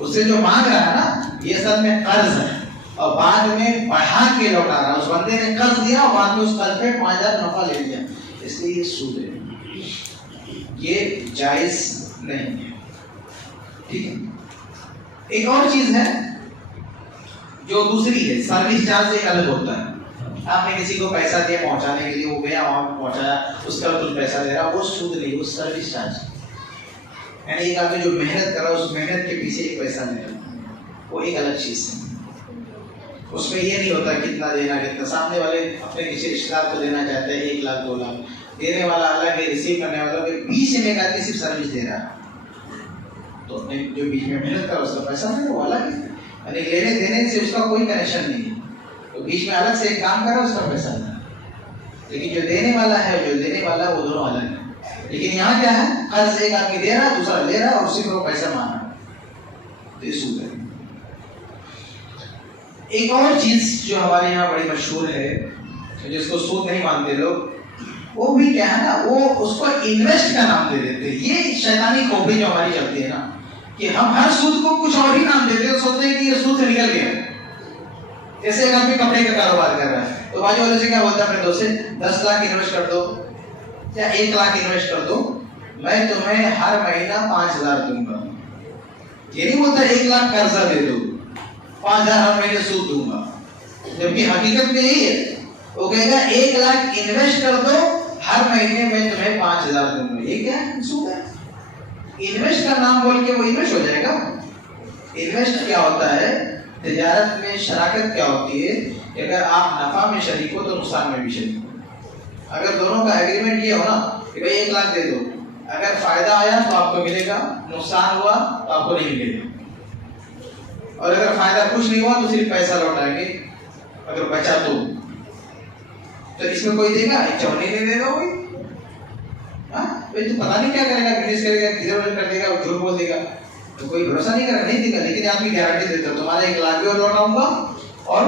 उससे जो मांग रहा है ना ये सब में कर्ज है, और बाद में बढ़ा के लौटा रहा है। उस बंदे ने कर्ज दिया और बाद में उस कर्ज पे 5,000 नफा ले लिया, इसलिए ये सूद है, ये जायज नहीं है। ठीक है। एक और चीज है जो दूसरी है, सर्विस चार्ज एक अलग होता है। आपने किसी को पैसा दिया पहुंचाने के लिए, वो गया वहां पहुंचाया, उसका कुछ पैसा दे रहा, वो सूद नहीं, वो सर्विस चार्ज। यानी एक आदमी जो मेहनत कर रहा है, उस मेहनत के पीछे एक पैसा दे रहा, वो एक अलग चीज है। उसमें ये नहीं होता कितना देना कितना, सामने वाले अपने किसी रिश्तेदार को देना चाहते हैं 1 लाख 2 लाख, देने वाला अलग है, रिसीव करने वाला अलग है, बीच में एक आदमी सिर्फ सर्विस दे रहा है, तो अपने जो बीच में मेहनत कर उसका पैसा है वो अलग है। यानी लेने देने से उसका कोई कनेक्शन नहीं है, तो बीच में अलग से एक काम कर रहा है, उसका पैसा है। लेकिन जो देने वाला है, जो देने वाला वो दोनों अलग है। लेकिन यहाँ क्या है, कर्ज एक आदमी दे रहा, दूसरा ले रहा और उसी को पैसा मांग रहा, तो ये सूद है। एक और चीज जो हमारे यहाँ बड़ी मशहूर है, जिसको सूद नहीं मानते लोग, वो भी क्या है ना, वो उसको इन्वेस्ट का नाम दे देते हैं। ये शैतानी खोपड़ी जो हमारी चलती है ना, कि हम हर सूद को कुछ और ही नाम देते हैं, सोचते हैं कि ये सूद से निकल गया। जैसे एक आदमी कपड़े का कारोबार कर रहा है, तो बाजू वाले से क्या बोलता है अपने दोस्त से, 10 लाख इन्वेस्ट कर दो या 1 लाख इन्वेस्ट कर दो, मैं तुम्हें हर महीना 5,000 दूंगा। ये नहीं बोलता 1 लाख कर्जा दे दो, 5,000 हर महीने सूद दूंगा, जबकि हकीकत में यही है। वो कहेगा 1 लाख इन्वेस्ट कर दो, हर महीने मैं तुम्हें 5,000 दूंगा। ये क्या है? सूद है। इन्वेस्ट का नाम बोल के वो इन्वेस्ट हो जाएगा। इन्वेस्ट क्या होता है? तिजारत में शराकत क्या होती है? अगर आप नफा में शरीक हो तो नुकसान में भी शरीक हो। अगर दोनों का एग्रीमेंट ये हो ना कि भाई 1 लाख दे दो, अगर फायदा आया तो आपको मिलेगा, नुकसान हुआ तो आपको नहीं मिलेगा। और अगर फायदा कुछ नहीं हुआ तो सिर्फ पैसा लौटाएंगे, अगर बचा तो इसमें कोई देगा? चौनी नहीं देगा कोई। भाई तो पता नहीं क्या करेगा, बिजनेस करेगा, किधर उधर कर देगा, झूठ बोल देगा, तो कोई भरोसा नहीं करेगा, नहीं देगा। लेकिन आदमी गारंटी देता है तुम्हारा 1 लाख भी और लौटाऊंगा और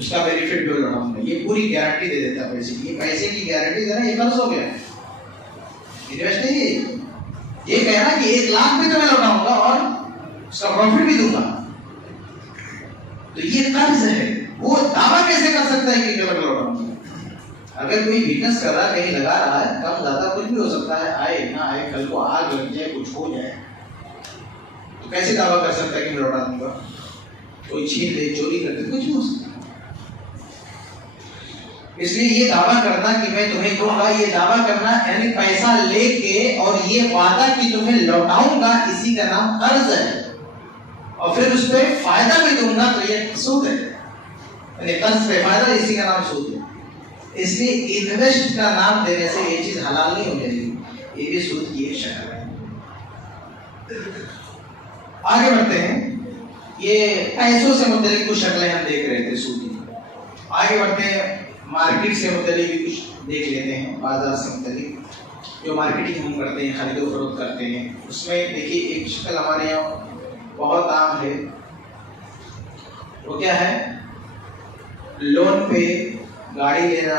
उसका बेनिफिट भी लौटाऊंगा। ये पूरी गारंटी दे देता है पैसे की। ये पैसे की गारंटी देना ये कर्ज हो गया, इन्वेस्ट नहीं है। ये कहना कि 1 लाख भी तो मैं लौटाऊंगा और उसका प्रॉफिट भी दूंगा, तो ये कर्ज है। वो दावा कैसे कर सकता है कि लौटाऊंगा? अगर कोई बिजनेस कर रहा है, कहीं लगा रहा है, कम ज्यादा कुछ भी हो सकता है, आए ना आए, कल को आग लग जाए, कुछ हो जाए, तो कैसे दावा कर सकता है कि मैं लौटा दूंगा? कोई छीन ले, चोरी कर दे, कुछ भी हो सकता है। इसलिए ये दावा करना कि मैं तुम्हें दूंगा, ये दावा करना यानी पैसा लेके और ये वादा कि तुम्हें लौटाऊंगा, इसी का नाम कर्ज है। और फिर उस पर फायदा भी दूंगा तो ये सूद है। यानी कर्ज पे फायदा, इसी का नाम सूद है। इसलिए इन्वेस्ट का नाम देने से ये चीज हलाल नहीं हो जाएगी, ये भी सूद की एक शक्ल है। आगे बढ़ते हैं। ये पैसों से मुतल्लिक कुछ शक्लें हम देख रहे थे सूद की। आगे बढ़ते हैं, मार्केट से मुतल्लिक भी कुछ देख लेते हैं, बाजार से मुतल्लिक जो मार्केटिंग हम करते हैं, खरीदो फरोख्त करते हैं। उसमें देखिए एक शक्ल हमारे यहाँ बहुत आम है, वो क्या है? लोन पे गाड़ी लेना,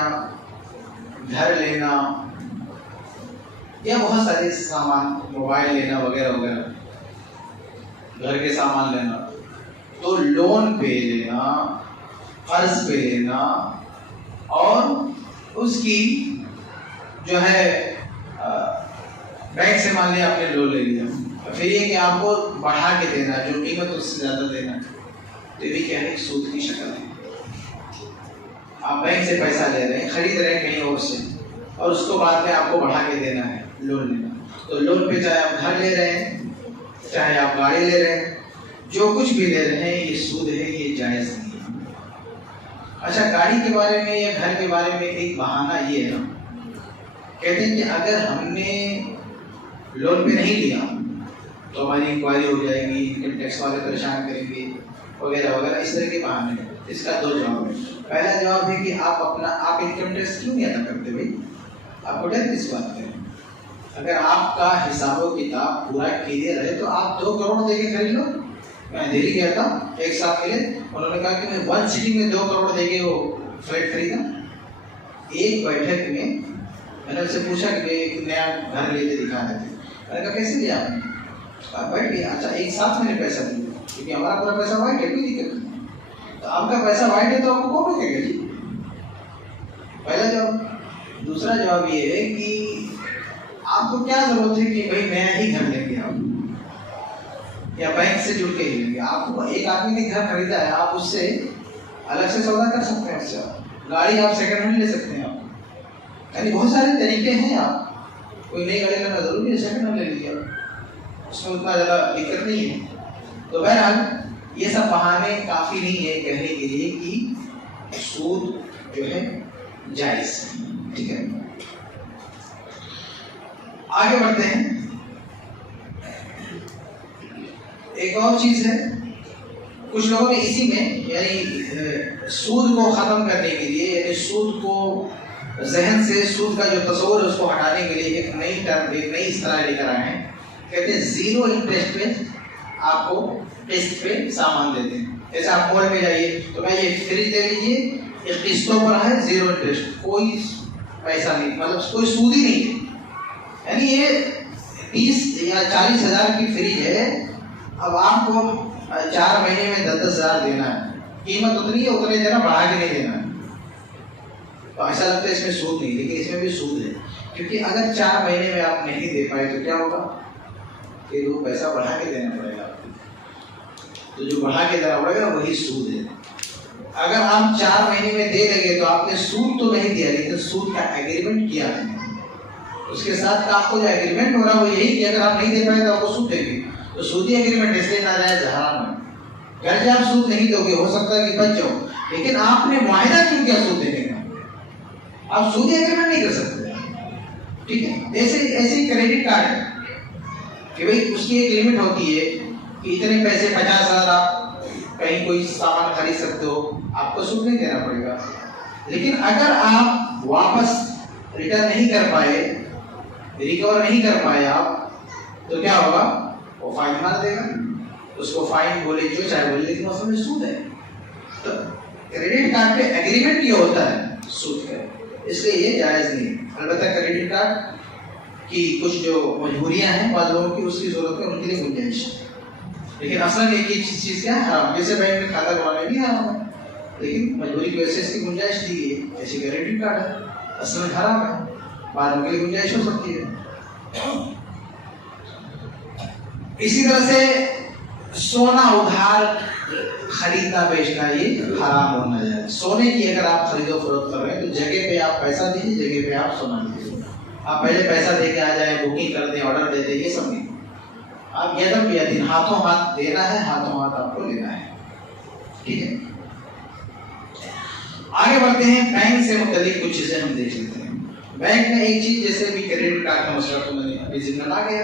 घर लेना, या बहुत सारे सामान, मोबाइल लेना वगैरह वगैरह, घर के सामान लेना, तो लोन पे लेना, कर्ज पे लेना, और उसकी जो है बैंक से मान लिया आपने लोन ले लिया, फिर ये कि आपको बढ़ा के देना, जो कीमत उससे ज्यादा देना, तो ये भी क्या है? सूद की शक्ल है। आप बैंक से पैसा ले रहे हैं, खरीद रहे हैं कहीं और से, और उसको बाद में आपको बढ़ा के देना है, लोन लेना। तो लोन पे चाहे आप घर ले रहे हैं, चाहे आप गाड़ी ले रहे हैं, जो कुछ भी ले रहे हैं, ये सूद है, ये जायज नहीं है। अच्छा, गाड़ी के बारे में या घर के बारे में एक बहाना ये है ना, कहते हैं कि अगर हमने लोन पे नहीं लिया तो हमारी इंक्वायरी हो जाएगी, इनकम टैक्स वाले परेशान करेंगे वगैरह वगैरह, इस तरह के बहाने। इसका 2 जवाब है। पहला जवाब है कि आप इनकम टैक्स क्यों नहीं अदा करते भाई? आपको डर किस बात का है? अगर आपका हिसाबो किताब पूरा क्लियर है तो आप 2 करोड़ देके खरीद लो। मैं दिल्ली गया था 1 साल के लिए, उन्होंने कहा कि मैं 1 सिटिंग में 2 करोड़ देके वो फ्लैट खरीदा। एक बैठक में मैंने उनसे पूछा कि एक नया घर लेके दिखा रहे थे, मैंने कहा कैसे लिया आपने? बैठ गया। अच्छा, एक साथ मैंने पैसा दिया, क्योंकि हमारा पूरा पैसा वाइट है, कोई दिक्कत नहीं। तो आपका पैसा वाइट है तो आपको कौन रोकेगा जी? पहला जवाब। दूसरा जवाब ये है कि आपको क्या जरूरत है कि भाई नया ही घर लेके आओ? या बैंक से जुड़ के ही लेंगे। आप एक आदमी ने घर खरीदा है, आप उससे अलग से सौदा कर सकते हैं, उससे गाड़ी आप सेकंड हैंड ले सकते हैं आप, यानी बहुत सारे तरीके हैं। आप कोई नई गाड़ी लेना जरूरी है, सेकंड हैंड ले लीजिए, उसमें उतना ज़्यादा दिक्कत नहीं है। तो बहरहाल ये सब बहाने काफ़ी नहीं है कहने के लिए कि सूद जो है जायज़, ठीक है। आगे बढ़ते हैं। एक और चीज़ है, कुछ लोगों ने इसी में यानी सूद को ख़त्म करने के लिए, यानी सूद को जहन से, सूद का जो तस्वर है उसको हटाने के लिए एक नई टर्म, एक नई इस्तेलाह लेकर आए हैं। कहते हैं जीरो इंटरेस्ट पे आपको किस्त पे सामान देते हैं। जैसे आप मॉल में जाइए तो मैं ये फ्रिज ले लीजिए, ये किस्तों पर है, जीरो इंटरेस्ट, कोई पैसा नहीं, मतलब कोई सूद ही नहीं है। यानी ये 30 या 40 हज़ार की फ्रिज है, अब आपको 4 महीने में 10-10 हज़ार देना है, कीमत उतनी है, उतने देना, बढ़ा के नहीं देना है। तो ऐसा लगता है इसमें सूद नहीं, लेकिन इसमें भी सूद है, क्योंकि अगर 4 महीने में आप नहीं दे पाए तो क्या होगा, कि वो पैसा बढ़ा के देना पड़ेगा आपको। तो जो बढ़ा के देना पड़ेगा वही सूद है। अगर आप 4 महीने में दे देंगे तो आपने सूद तो नहीं दिया, लेकिन सूद का एग्रीमेंट किया है, उसके साथ आपको जो एग्रीमेंट हो रहा है वो यही कि अगर आप नहीं दे पाए तो आपको सूद देंगे। तो सूदी एग्रीमेंट इसलिए नाजायज हराम है। घर से आप सूद नहीं दोगे, हो सकता है कि बच जाओ, लेकिन आपने वायदा क्यों किया सूद देने का? आप सूदी एग्रीमेंट नहीं कर सकते, ठीक है। ऐसे क्रेडिट कार्ड है कि भाई उसकी एक लिमिट होती है कि इतने पैसे 50,000 आप कहीं कोई सामान खरीद सकते हो, आपको सूद नहीं देना पड़ेगा। लेकिन अगर आप वापस रिटर्न नहीं कर पाए, रिकवर नहीं कर पाए आप, तो क्या होगा, वो फाइन मार देगा। उसको फाइन बोले जो चाहे बोले, लेकिन उसमें सूद है। तो क्रेडिट कार्ड पे एग्रीमेंट किया होता है सूद का, इसलिए ये जायज़ नहीं। अलबत्ता क्रेडिट कार्ड की कुछ जो मजबूरियां हैं बाद लोगों की, उसकी जरूरत है, उनके लिए गुंजाइश है। लेकिन असल एक ही चीज़ क्या है, हराम। जैसे बैंक में खाता खुलाना भी हराम है, लेकिन मजबूरी की वजह से इसकी गुंजाइश दी गई है। जैसे क्रेडिट कार्ड है, असल में हराम है, बाद के लिए गुंजाइश हो सकती है। इसी तरह से सोना उधार खरीदना बेचना ये हराम होना चाहिए। सोने की अगर आप खरीदो फरोख्त कर रहे हैं तो जगह पे आप पैसा दीजिए, जगह पे आप सोना दीजिए। आप पहले पैसा दे के आ जाए, बुकिंग कर दें, ऑर्डर दे दें, ये सब नहीं। आप यदम यदीन, हाथों हाथ देना है, हाथों हाथ आपको लेना है, ठीक है। आगे बढ़ते हैं। बैंक से मुताल्लिक कुछ चीजें हम देख लेते हैं। बैंक में एक चीज, जैसे भी क्रेडिट कार्ड का मसला तो मैंने अभी जिम्मेदार आ गया,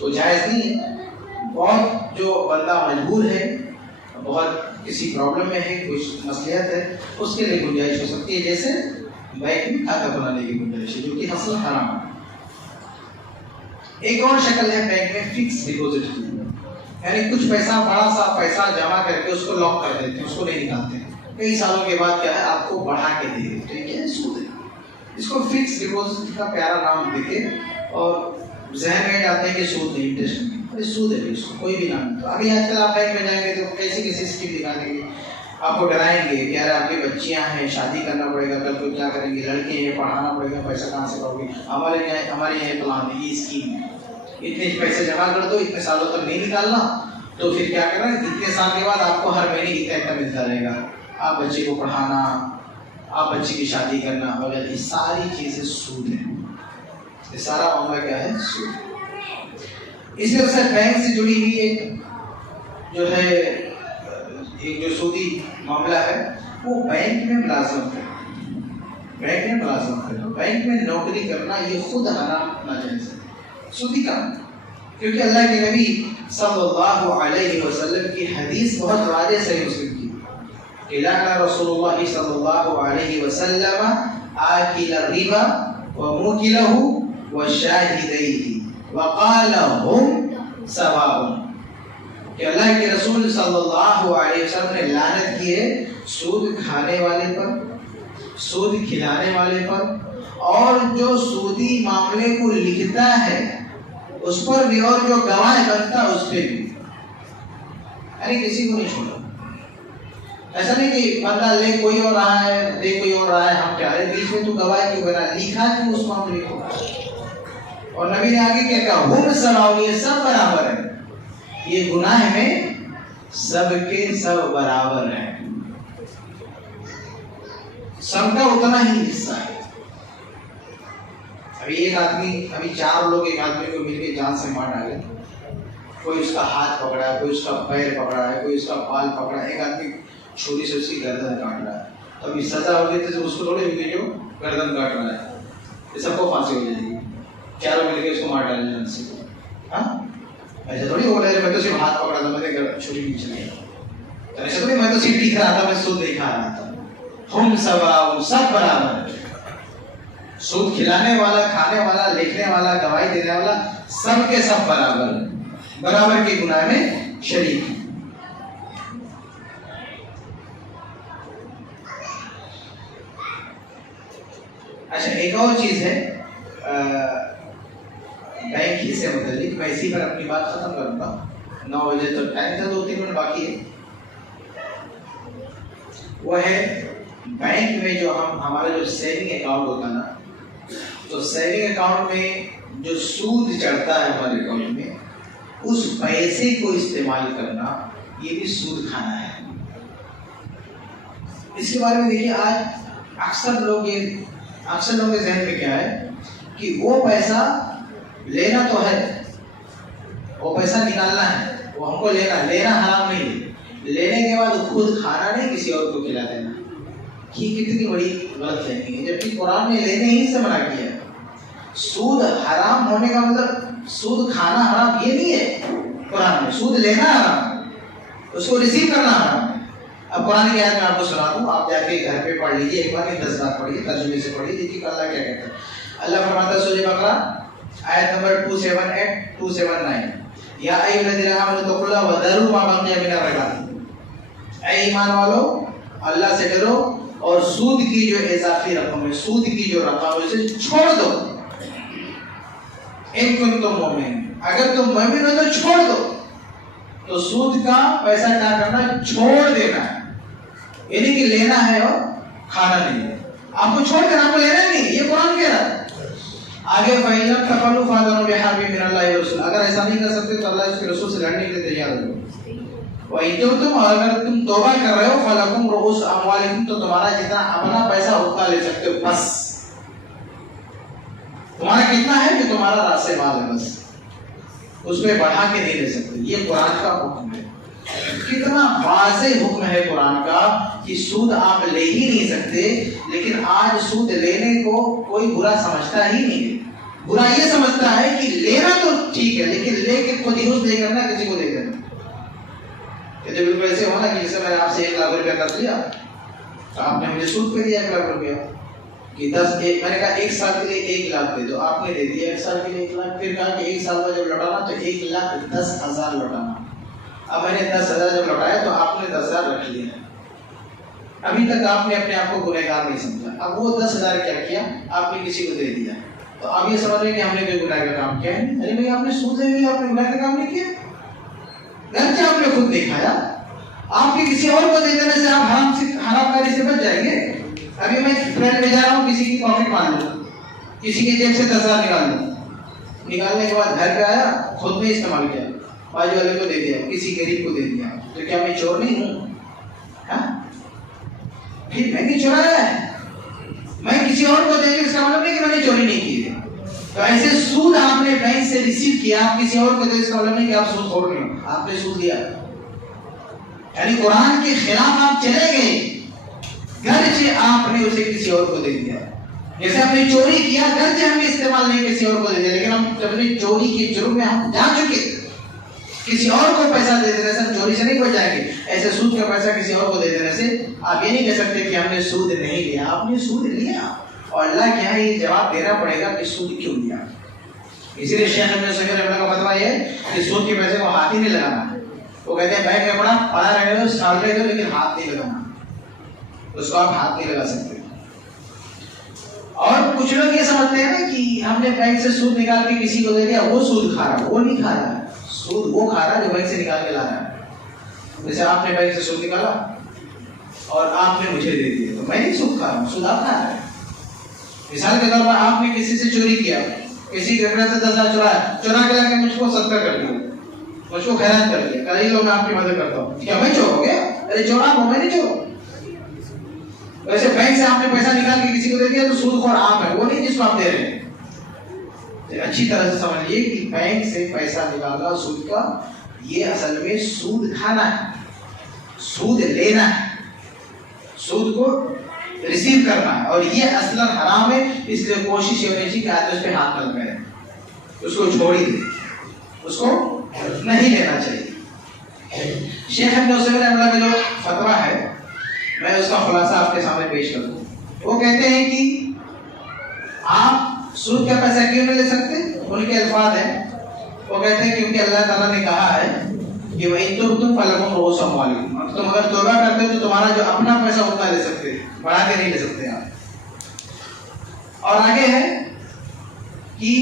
तो जायज़ नहीं है। बहुत जो बंदा मजबूर है, बहुत किसी प्रॉब्लम में है, कुछ मसलियत है, उसके लिए गुंजाइश हो सकती है, जैसे बैंक में खाता खुलाने की गुंजाइश है, जो कि असल हराम है। एक और शक्ल है बैंक में फिक्स डिपॉजिट की, यानी कुछ पैसा, बड़ा सा पैसा जमा करके उसको लॉक कर देते हैं, उसको नहीं निकालते हैं। कई सालों के बाद क्या है, आपको बढ़ा के दे देते हैं, ये सूद है। इसको फिक्स डिपॉजिट का प्यारा नाम देके और जहन में जाते हैं कि सूद नहीं, इंटरेस्ट नहीं, अरे सूद है, इसको कोई भी नाम। तो अभी आजकल आप बैंक में जाएंगे तो कैसी कैसी स्कीम दिखाएंगे, आपको डराएंगे कि यार आपकी बच्चियां हैं, शादी करना पड़ेगा, कल को क्या करेंगे, लड़के हैं, पढ़ाना पड़ेगा, पैसा कहाँ से पाओगे, हमारे यहाँ प्लान है, ये स्कीम है, इतने पैसे जमा कर दो, इतने सालों तक नहीं निकालना, तो फिर क्या करना, इतने साल के बाद आपको हर महीने इतना मिलता रहेगा, आप बच्चे को पढ़ाना, आप बच्चे की शादी करना वगैरह, ये सारी चीजें सूद है। ये सारा मामला क्या है, सूद। इसी तरह से बैंक से जुड़ी हुई एक जो है, एक जो सूदी मामला है, वो बैंक में मुलाजमत है। बैंक में मुलाजमत है, बैंक में नौकरी करना ये खुद हराम नाजायज़ है, सूदी काम। क्योंकि अल्लाह के नबी सल्लल्लाहु अलैहि वसल्लम की हदीस बहुत वाज़ेह सही मुस्लिम की, इलाका रसूलुल्लाह सल्लल्लाहु अलैहि वसल्लम आकिल रिबा व मुकिलहु व शाहिदैहि व क़ाल हुम सवाउन। कि अल्लाह के रसूल सल्लल्लाहु अलैहि वसल्लम ने लानत की है सूद खाने वाले पर, सूद खिलाने वाले पर, और जो सूदी मामले को लिखता है उस पर भी, और जो गवाह बनता है उस पर भी। अरे किसी को नहीं छोड़ा। ऐसा नहीं कि बंदा ले कोई और रहा है, दे कोई और रहा है, हम क्या है बीच में, तू गवाह क्यों बना, लिखा क्यों उस मामले को। और नबी ने आगे क्या कहा, हुम सवाउन, ये सब बराबर है। ये गुनाह में सबके सब बराबर है, सबका उतना ही हिस्सा है। अभी एक आदमी, अभी 4 लोग एक आदमी को मिलकर जान से मार डाले, कोई उसका हाथ पकड़ा है, कोई उसका पैर पकड़ा है, कोई उसका बाल पकड़ा है, एक आदमी छुरी से उसकी गर्दन काट रहा है, तो अभी सजा होगी तो उसको थोड़ी होगी जो गर्दन काट रहा है, ये सबको फांसी हो जाएगी, 4 मिलकर उसको मार डाले जान से। हाँ, ऐसा थोड़ी हो रहा है मैं तो सिर्फ हाथ पकड़ा था, मैंने छुरी नीचे लिया, ऐसा थोड़ी मैं तो सिर्फ दिख रहा था, मैं सूद दिखा रहा था। हम सब बराबर है, सूद खिलाने वाला, खाने वाला, लिखने वाला, गवाही देने वाला, सबके सब बराबर है, बराबर के गुनाह में शरीक है। अच्छा, एक और चीज है बैंक ही से मुतालिक, मैं इसी पर अपनी बात खत्म करूंगा, 9 बजे तो टाइम था, 2-3 मिनट बाकी है। वो है बैंक में जो हमारा जो सेविंग अकाउंट होता है ना, तो सेविंग अकाउंट में जो सूद चढ़ता है हमारे अकाउंट में, उस पैसे को इस्तेमाल करना ये भी सूद खाना है। इसके बारे में देखिए, आज अक्सर लोगों के जहन में क्या है कि वो पैसा लेना तो है, वो पैसा निकालना है, वो हमको लेना हराम नहीं है, लेने के बाद खुद खाना नहीं, किसी और को खिला देना, ये कितनी बड़ी गलत फहमी है, जबकि कुरान ने लेने ही से मना किया है। सूद हराम होने का मतलब सूद खाना हराम ये नहीं है, कुरान में सूद लेना हराम है, उसको रिसीव करना हराम है। अब कुरान की आयत मैं आपको सुना दूं, आप जाके घर पे पढ़ लीजिए, एक बार नहीं 10 बार पढ़िए, तर्जुमे से पढ़िए, देखिए अल्लाह क्या कहता है। अल्लाह फरमाता है सूरह बकरा आयत नंबर 278 279, या अय्युहल्लज़ीना आमनू तक़ुल्लाह व ज़रू मा बक़िया मिनर रिबा, ऐ ईमान वालो अल्लाह से डरो और सूद की जो इजाफी रकम है, सूद की जो रकम है उसे छोड़ दो। इन कुंतुम मुमिन, अगर तुम मुमिन हो तो छोड़ दो। तो सूद का पैसा क्या करना, छोड़ देना है, यानी कि लेना है और खाना नहीं है, आपको छोड़ देना, आपको लेना नहीं, ये कुरान कह रहा है। आगे फ़इल्लम तफ़अलू फ़अज़नु बिहर्बिन मिनल्लाहि व रसूल, अगर ऐसा नहीं कर सकते तो अल्लाह इसके रसूल से लड़ने के लिए तैयार हो। व इन तुम, अगर तुम तौबा कर रहे हो, फलकुम रुऊस अमवालिकुम, तो तुम्हारा जितना अपना पैसा उतना ले सकते हो, बस तुम्हारा कितना है जो तुम्हारा रास्ते माल है, बस उसमें बढ़ा के नहीं ले सकते। ये कुरान का हुक्म है, कितना वाज़ेह हुक्म है कुरान का कि सूद आप ले ही नहीं सकते, लेकिन आज सूद लेने को कोई बुरा समझता ही नहीं है। बुरा ये समझता है कि लेना तो ठीक है, लेकिन लेके खुद यूज नहीं करना, किसी को दे देना। ये तो बिल्कुल ऐसे होना कि जैसे मैंने आपसे 1 लाख रुपया कर लिया, तो आपने मुझे सूद पे दिया 1 लाख रुपया कि मैंने कहा 1 साल के लिए 1 लाख दे दो, आपने दे दिया 1 साल के लिए 1 लाख, फिर कहा कि 1 साल बाद जब लौटाना तो 1,10,000 लौटाना। अब मैंने 10,000 जब लौटाया तो आपने 10,000 रख लिया, अभी तक आपने अपने आप को गुनहगार नहीं समझा। अब वो 10,000 क्या किया, आपने किसी को दे दिया, तो आप ये समझ रहे कि हमने कोई गुनाह का काम किया है। अरे भाई, आपने सूद ले लिया, आपने गुनाह का काम नहीं किया, घर से आपने खुद नहीं खाया, आपके किसी और को दे देने से आप हरामकारी से बच जाएंगे। अभी मैं फ्रेंड में जा रहा हूँ, किसी की पॉकेट मार लूं, किसी की जेब से 10,000 निकाल लूं, निकालने के बाद घर पे आया, खुद ने इस्तेमाल किया, बाजू वाले को दे दिया, किसी गरीब को दे दिया, तो क्या मैं चोर नहीं हूँ? फिर मैंने चुराया है, मैं किसी और को दे दिया, इसका मतलब नहीं कि मैंने चोरी नहीं की है। तो ऐसे सूद आपने बैंक से रिसीव किया, आप किसी और को दे, इसका मतलब नहीं कि आप सूदखोर नहीं हो, आपने सूद लिया। यानी कुरान के खिलाफ आप चले गए, घर से आपने उसे किसी और को दे दिया। जैसे आपने चोरी किया, घर से हमने इस्तेमाल नहीं किसी और को दे दिया, लेकिन हम जब चोरी के जुर्म में हम जा चुके, किसी और को पैसा दे देने से हम चोरी से नहीं बच जाएंगे। ऐसे सूद का पैसा किसी और को दे देने से आप ये नहीं कह सकते कि हमने सूद नहीं लिया, आपने सूद लिया, और अल्लाह के यहाँ ये जवाब देना पड़ेगा कि सूद क्यों लिया। इसीलिए शेख इब्न समीर रहमतुल्लाह का फतवा ये कि सूद के पैसे को हाथ ही नहीं लगाना। वो कहते हैं बैंक में पड़ा रहने दो, साल रहे दो, लेकिन हाथ नहीं लगाना, उसको आप हाथ नहीं लगा सकते। और कुछ लोग ये समझते हैं ना कि हमने बैंक से सूद निकाल के किसी को दे दिया, वो सूद खा रहा है, वो नहीं खा रहा है। सूद वो खा रहा है जो बैंक से निकाल के ला रहा है। जैसे आपने बैंक से सूद निकाला और आपने मुझे दे दिया, तो मैं नहीं सूद खा रहा हूँ, सूद आप खा रहा है। मिसाल के तौर पर आपने किसी से चोरी किया, किसी के घर से 10,000 चुरा के लाके मुझको 70 कर दिया, मुझको खैरात कर दिया, कल ही लोग मैं आपकी मदद करता हूँ, क्या मैं चोर हो गया? अरे चोर आप हो, मैं नहीं चोर। वैसे बैंक से आपने पैसा निकाल के किसी को दे दिया तो सूदखोर आप है, वो नहीं जिसको आप दे रहे हैं। तो अच्छी तरह से समझिए कि बैंक से पैसा निकालना सूद का, ये असल में सूद खाना है, सूद लेना है, सूद को रिसीव करना है, और ये असलन हराम है। इसलिए कोशिश ये होनी चाहिए कि आदमी उस पे हाथ न लगाए, उसको छोड़ ही दे, उसको नहीं लेना चाहिए। शेख इब्न उसैमीन रहमतुल्लाह का जो फतवा है, मैं उसका खुलासा आपके सामने पेश कर दूं। वो कहते हैं कि आप सूद का पैसा क्यों नहीं ले सकते? उनके अल्फाज हैं, वो कहते हैं क्योंकि अल्लाह ताला ने कहा है कि वही तुम फलकुम रुऊस अम्वालिकुम, तुम अगर तौबा करते हो तो तुम्हारा जो अपना पैसा उतना ले सकते, बढ़ा के नहीं ले सकते आप। और आगे है कि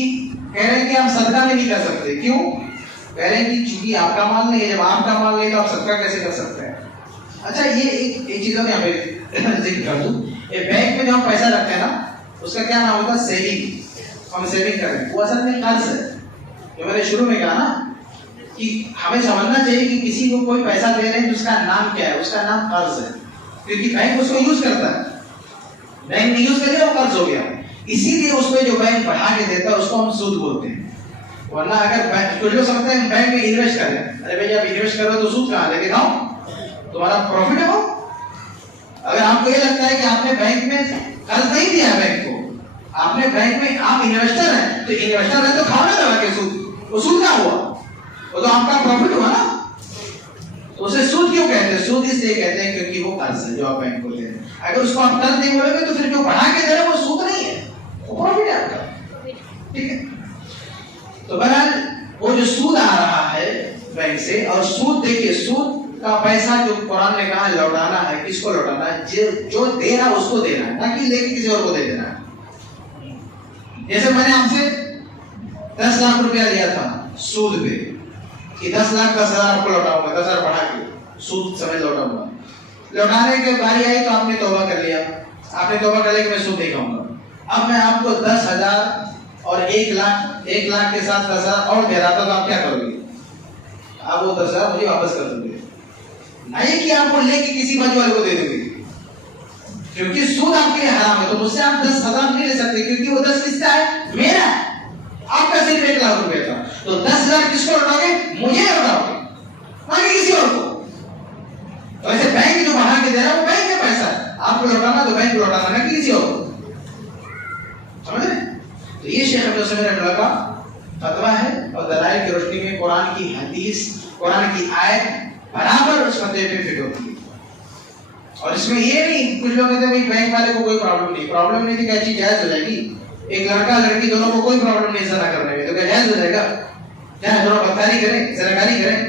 कह रहे हैं कि आप सदका भी नहीं कर सकते। क्यों? कह रहे हैं कि चूंकि आपका माल नहीं है, जब आपका माल नहीं तो आप सदका कैसे कर सकते हैं? अच्छा, ये एक चीजों में हमें जिक्र कर दूं, ये बैंक में जो हम पैसा रखते हैं ना, उसका क्या नाम होता है? सेविंग। हम सेविंग करें, वो असल में कर्ज है। जो मैंने शुरू में कहा ना कि हमें समझना चाहिए कि किसी को कोई पैसा दे रहे हैं तो उसका नाम क्या है? उसका नाम कर्ज है, क्योंकि बैंक उसको यूज करता है। बैंक ने यूज कर लिया, वो कर्ज हो गया। इसीलिए उसमें जो बैंक बढ़ा के देता है उसको हम सूद बोलते हैं। वरना अगर कुछ लोग समझते हैं बैंक में इन्वेस्ट करें, अरे भाई जब इन्वेस्ट करो तो सूद कहाँ लेके खाओ, तुम्हारा प्रॉफिट है वो। अगर आपको ये लगता है कि आपने बैंक में कर्ज नहीं दिया बैंक को, आपने बैंक में, आप इन्वेस्टर हैं, तो इन्वेस्टर है तो खाओ ना दबा के सूद। वो सूद क्या हुआ? वो तो आपका प्रॉफिट हुआ ना। तो उसे सूद क्यों कहते हैं? सूद इसलिए कहते हैं क्योंकि वो कर्ज है जो आप बैंक को दे रहे हैं। अगर उसको आप कर्ज नहीं बोलोगे तो फिर जो बढ़ा के दे रहे हैं वो सूद नहीं है, वो प्रॉफिट है आपका। ठीक है, तो बहरहाल वो जो सूद आ रहा है बैंक से, और सूद देखिए, सूद का पैसा जो कुरान ने कहा लौटाना है, किसको लौटाना है? जो दे रहा उसको देना है, ना कि लेके किसी और को दे देना है। जैसे मैंने आपसे 10 लाख रुपया लिया था सूद पे, कि 10 लाख 10,000 आपको लौटाऊंगा, 10,000 बढ़ा के सूद समेत लौटाऊंगा। लौटाने की बारी आई तो आपने तौबा कर लिया, आपने तौबा कर लिया कि मैं सूद नहीं खाऊंगा। अब मैं आपको 10,000 और 1 लाख के साथ 10,000 और दे रहा था, तो आप क्या करोगे? आप वो 10,000 मुझे वापस कर दोगे, नहीं कि आप वो लेके किसी बाजू वाले को दे दोगे, क्योंकि सूद आपके लिए हराम है। तो मुझसे आप 10,000 नहीं ले सकते, क्योंकि वो 10 किसका है? मेरा। आपका सिर्फ 1 लाख रुपए था, तो 10,000 किसको लौटाओगे? मुझे लौटाओगे, ना कि किसी और को। तो ऐसे बैंक जो बढ़ा के दे रहा है वो बैंक का पैसा है, आपको लौटाना तो बैंक को लौटाना, ना कि किसी और को। समझ रहे? तो ये शेख इब्न उसैमीन रहमतुल्लाह का फतवा है, और दलाइल की रोशनी में कुरान की हदीस, कुरान की आयत बराबर उस फतवे पे फिट होती है। और इसमें ये नहीं, कुछ लोग कहते हैं भाई बैंक वाले को कोई प्रॉब्लम नहीं थी, क्या चीज जायज हो जाएगी? एक लड़का लड़की दोनों को कोई प्रॉब्लम नहीं ज़ना करने में, तो क्या जायज हो जाएगा? चाहे दोनों बदकारी करें, ज़नाकारी करें,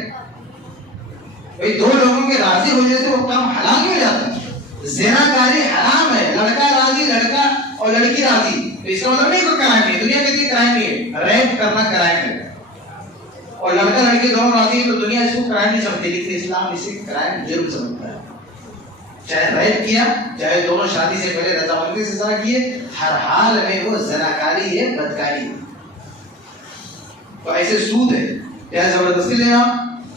भाई दो लोगों के राजी हो जाए तो वो काम हलाल नहीं हो जाता। ज़नाकारी हराम है, लड़का राजी, लड़का और लड़की राजी, तो इसका मतलब नहीं कोई क्राइम नहीं। दुनिया कहती है क्राइम नहीं है, रेप करना क्राइम है, और लड़का लड़की दोनों राजी है तो दुनिया इसको क्राइम नहीं समझती, लेकिन इस्लाम इसे क्राइम जुर्म समझता है। चाहे रेप किया, चाहे दोनों शादी से पहले रजामंदी से ज़ना किए, हर हाल में वो ज़नाकारी है, बदकारी है। तो ऐसे सूद है, चाहे जबरदस्ती ले आप,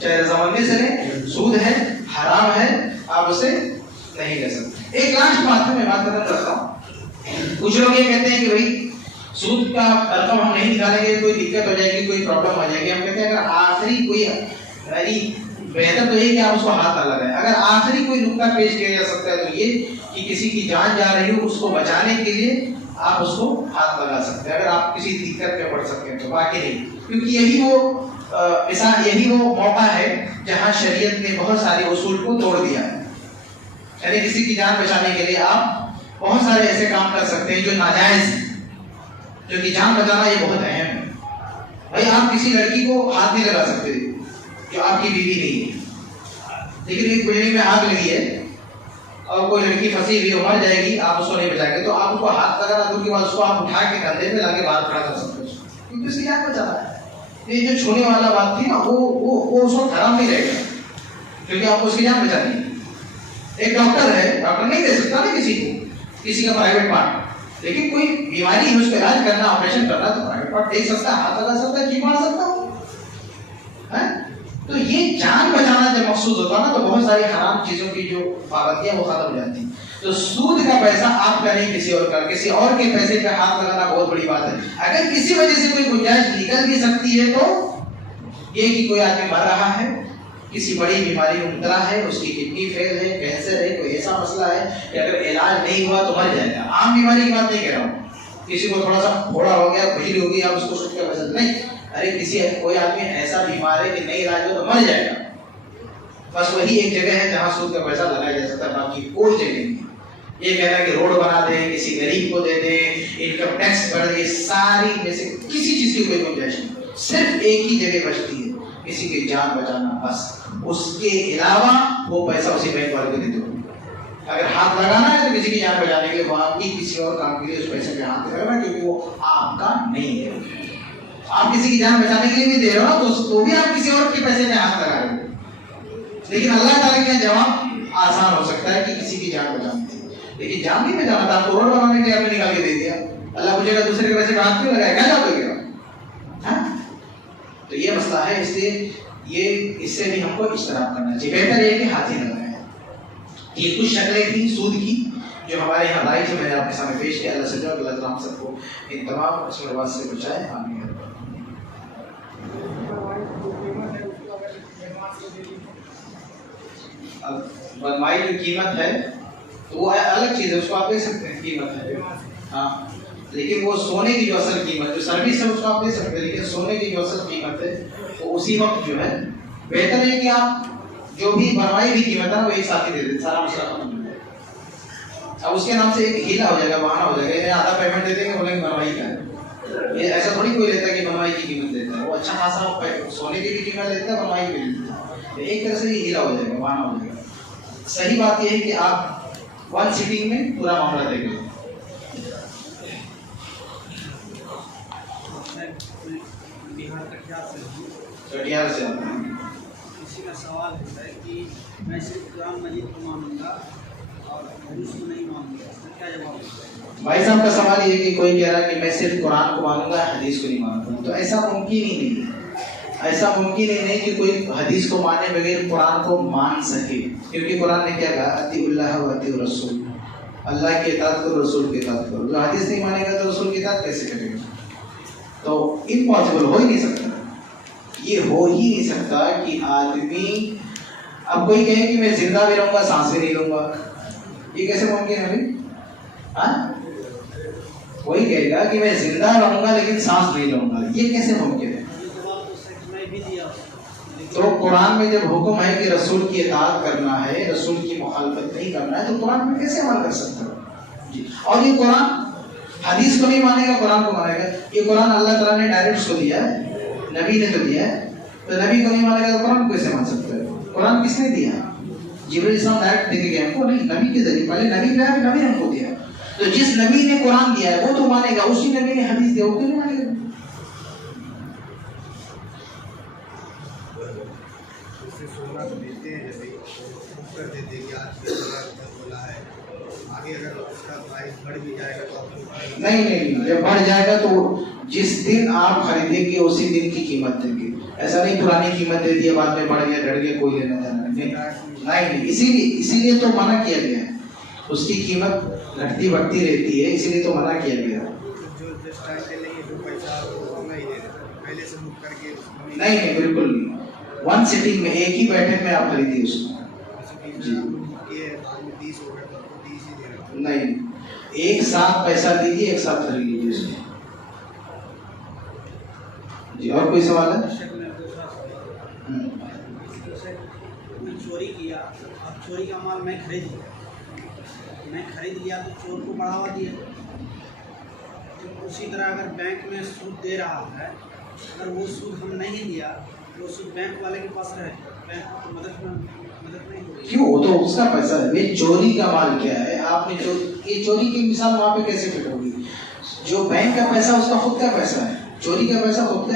चाहे रजामंदी से ले, सूद है, हराम है, आप उसे नहीं ले सकते। एक लास्ट बात मैं बात करना चाहता हूँ। कुछ लोग ये कहते हैं कि भाई सूद का रकम हम नहीं निकालेंगे, कोई दिक्कत हो जाएगी, कोई प्रॉब्लम आ जाएगी। हम कहते हैं अगर आखिरी कोई, बेहतर तो ये कि आप उसको हाथ ना लगाएं। अगर आखिरी कोई नुक्ता पेश किया जा सकता है तो ये कि किसी की जान जा रही हो, उसको बचाने के लिए आप उसको हाथ लगा सकते हैं, अगर आप किसी दिक्कत में पड़ सकते हैं तो, बाकी नहीं। क्योंकि यही वो मौका है जहां शरीयत ने बहुत सारे उसूल को तोड़ दिया है। यानी किसी की जान बचाने के लिए आप बहुत सारे ऐसे काम कर सकते हैं जो नाजायज है, जो कि जान बचाना ये बहुत अहम है। भाई आप किसी लड़की को हाथ नहीं लगा सकते जो आपकी बीवी नहीं है, लेकिन एक बिल्डिंग में आग लगी है और कोई लड़की फंसी हुई मर जाएगी, आप उसको नहीं बचाएंगे, तो आप उसको हाथ लगाना दूर की बात, उसको आप उठा के कंधे पे लाके बाहर खड़ा कर सकते हो, क्योंकि उसकी जान बचाना है। ये जो छूने वाला बात थी ना, वो उसको खराब नहीं रहेगा, क्योंकि आपको उसकी जान बचानी है। एक डॉक्टर है, डॉक्टर नहीं दे सकता ना किसी का प्राइवेट पार्ट, लेकिन कोई बीमारी है उसका इलाज करना, ऑपरेशन करना, तो प्राइवेट पार्ट दे सकता है, हाथ लगा सकता है, जी मार सकता है। तो ये जान बचाना जब मकसूद होता है ना, तो बहुत सारी हराम चीजों की जो पाबंदियां वो खत्म हो जाती हैं। तो सूद का पैसा आपका नहीं किसी और का, किसी और के पैसे पे हाथ लगाना बहुत बड़ी बात है। अगर किसी वजह से कोई गुंजाइश निकल भी सकती है तो ये कि कोई आदमी मर रहा है, किसी बड़ी बीमारी में मुबतला है, उसकी किडनी फेल है, कैंसर है, कोई ऐसा मसला है कि अगर इलाज नहीं हुआ तो मर जाएगा। आम बीमारी की बात नहीं कह रहा हूँ, किसी को थोड़ा सा फोड़ा हो गया, खुजली हो गई, आप उसको सूद का पैसा नहीं। अरे कोई आदमी ऐसा बीमार है कि नहीं इलाज हो तो मर जाएगा, बस वही एक जगह है जहाँ सूद का पैसा लगाया जा सकता है, बाकी कोई जगह नहीं। ये कहना कि रोड बना दें, किसी गरीब को दे दें, इनकम टैक्स बढ़ दे, सारी में से किसी चीज की कोई गुंजाइश नहीं। सिर्फ एक ही जगह बचती है, किसी की जान बचाना, बस। उसके अलावा वो पैसा उसी बैंक वाले को दे दो। अगर हाथ लगाना है तो किसी की जान बचाने के लिए, वहां की किसी और काम के लिए उस पैसे पे हाथ लगाना, क्योंकि वो आपका नहीं है। आप किसी की जान बचाने के लिए भी दे रहे हो तो भी आप किसी और के पैसे में हाथ लगा रहे हो। लेकिन अल्लाह ताला का जवाब आसान हो सकता है कि किसी की जान बचानी थी, लेकिन जान नहीं बचाना था, आपको रोड बनाने के लिए आपने निकाल के दे दिया। अल्लाह पूछेगा दूसरे के पैसे पे हाथ क्यों लगाया, क्या जाओ गया? तो ये मसला है, इसलिए इससे भी हमको इज्तनाब करना चाहिए। बेहतर ये कि हाथ ही न लगाएं। ये कुछ शक्लें थी सूद की जो हमारे यहाँ लाई थी, मैंने आपके सामने पेश किया। अल्लाह से दुआ, अल्लाह हम सबको इन तमाम शुरुआत से बचाए, आमीन। अब बनवाई की कीमत है तो वो अलग चीज है, उसको आप दे सकते हैं, कीमत है हाँ, लेकिन वो सोने की जो असल कीमत, जो सर्विस है उसको आप दे सकते हैं, लेकिन सोने की जो असल कीमत है तो उसी वक्त जो है बेहतर है कि आप जो भी बनवाई भी कीमत है ना वो एक साथ ही दे दें, सारा मसला खत्म हो जाएगा। अब उसके नाम से एक हीला हो जाएगा, बहाना हो जाएगा, ये आधा पेमेंट दे देंगे, बोलेंगे बनवाई का है। ये ऐसा थोड़ी कोई लेता है कि बनवाई की कीमत देता है, वो अच्छा खासा सोने की भी कीमत लेता है, बनवाई की भी लेता है। एक तरह से ये हीला हो जाएगा, बहाना हो जाएगा। सही बात यह है कि आप वन सिटिंग में पूरा मामला देखें। कटिहार से आता है। किसी का सवाल है कि मैं सिर्फ कुरान मजीद को मानूंगा और हदीस को नहीं मानूंगा, क्या जवाब है? भाई साहब का सवाल ये है कि कोई कह रहा है कि मैं सिर्फ कुरान को मानूंगा, हदीस को नहीं मानूंगा। तो ऐसा मुमकिन ही नहीं है, ऐसा मुमकिन ही नहीं कि कोई हदीस को माने बगैर कुरान को मान सके, क्योंकि कुरान ने क्या कहा, अतिउल्लाह व अतिउर रसूल, अल्लाह की इताअत करो, रसूल की इताअत करो। जो हदीस नहीं मानेगा तो रसूल की इताअत कैसे करेगा? तो इम्पॉसिबल, हो ही नहीं सकता, ये हो ही नहीं सकता कि आदमी, अब कोई कहे कि मैं जिंदा भी रहूंगा सांस भी नहीं लूंगा, ये कैसे मुमकिन है भाई? कोई कहेगा कि मैं जिंदा रहूंगा लेकिन सांस नहीं लूंगा, ये कैसे मुमकिन है? तो कुरान में जब हुक्म है कि रसूल की इताअत करना है, रसूल की मुखालफत नहीं करना है, तो कुरान में कैसे अमल कर सकते हो जी? और ये कुरान हदीस को नहीं मानेगा, कुरान को मानेगा। ये कुरान अल्लाह ताला ने डायरेक्ट उसको दिया है, नबी ने तो दिया है, तो नबी को नहीं मानेगा तो कुरान को कैसे मान सकते हो? कुरान किसने दिया? जिब्रील इस्लाम डायरेक्ट देके गए हमको नहीं, नबी के जरिए। पहले नबी गया, नबी ने हमको दिया। तो जिस नबी ने कुरान दिया है वो तो मानेगा, उसी नबी ने हदीस दिया वो क्यों नहीं मानेगा? सोना तो देते हैं, जैसे कर देते हैं कि आज बोला है, आगे अगर उसका प्राइस बढ़ भी जाएगा तो नहीं, जब बढ़ जाएगा तो जिस दिन आप खरीदेंगे उसी दिन की कीमत देंगे। ऐसा नहीं पुरानी कीमत दे दी बाद में बढ़ गया घट गया, कोई लेना देना नहीं। इसीलिए तो मना किया गया है, उसकी कीमत घटती बढ़ती रहती है, इसीलिए तो मना किया गया। नहीं, बिल्कुल नहीं। वन सिटिंग में, एक ही बैठक में आप खरीदिए उसको जी। नहीं, एक साथ पैसा दीजिए, एक साथ खरीद लीजिए उसको जी। और कोई सवाल है? चोरी किया, अब चोरी का माल मैं खरीद लिया तो चोर को बढ़ावा दिया। तो उसी तरह अगर बैंक में सूद दे रहा है, अगर वो सूद हम नहीं दिया तो सूद बैंक वाले के पास रहे, बैंक को मदद नहीं होगी। क्यों? वो तो उसका पैसा है। वे चोरी का माल क्या है? आपने ये चोरी की मिसाल वहाँ पे कैसे फिट होगी? जो बैंक का पैसा उसका खुद का पैसा है, चोरी का पैसा खुद का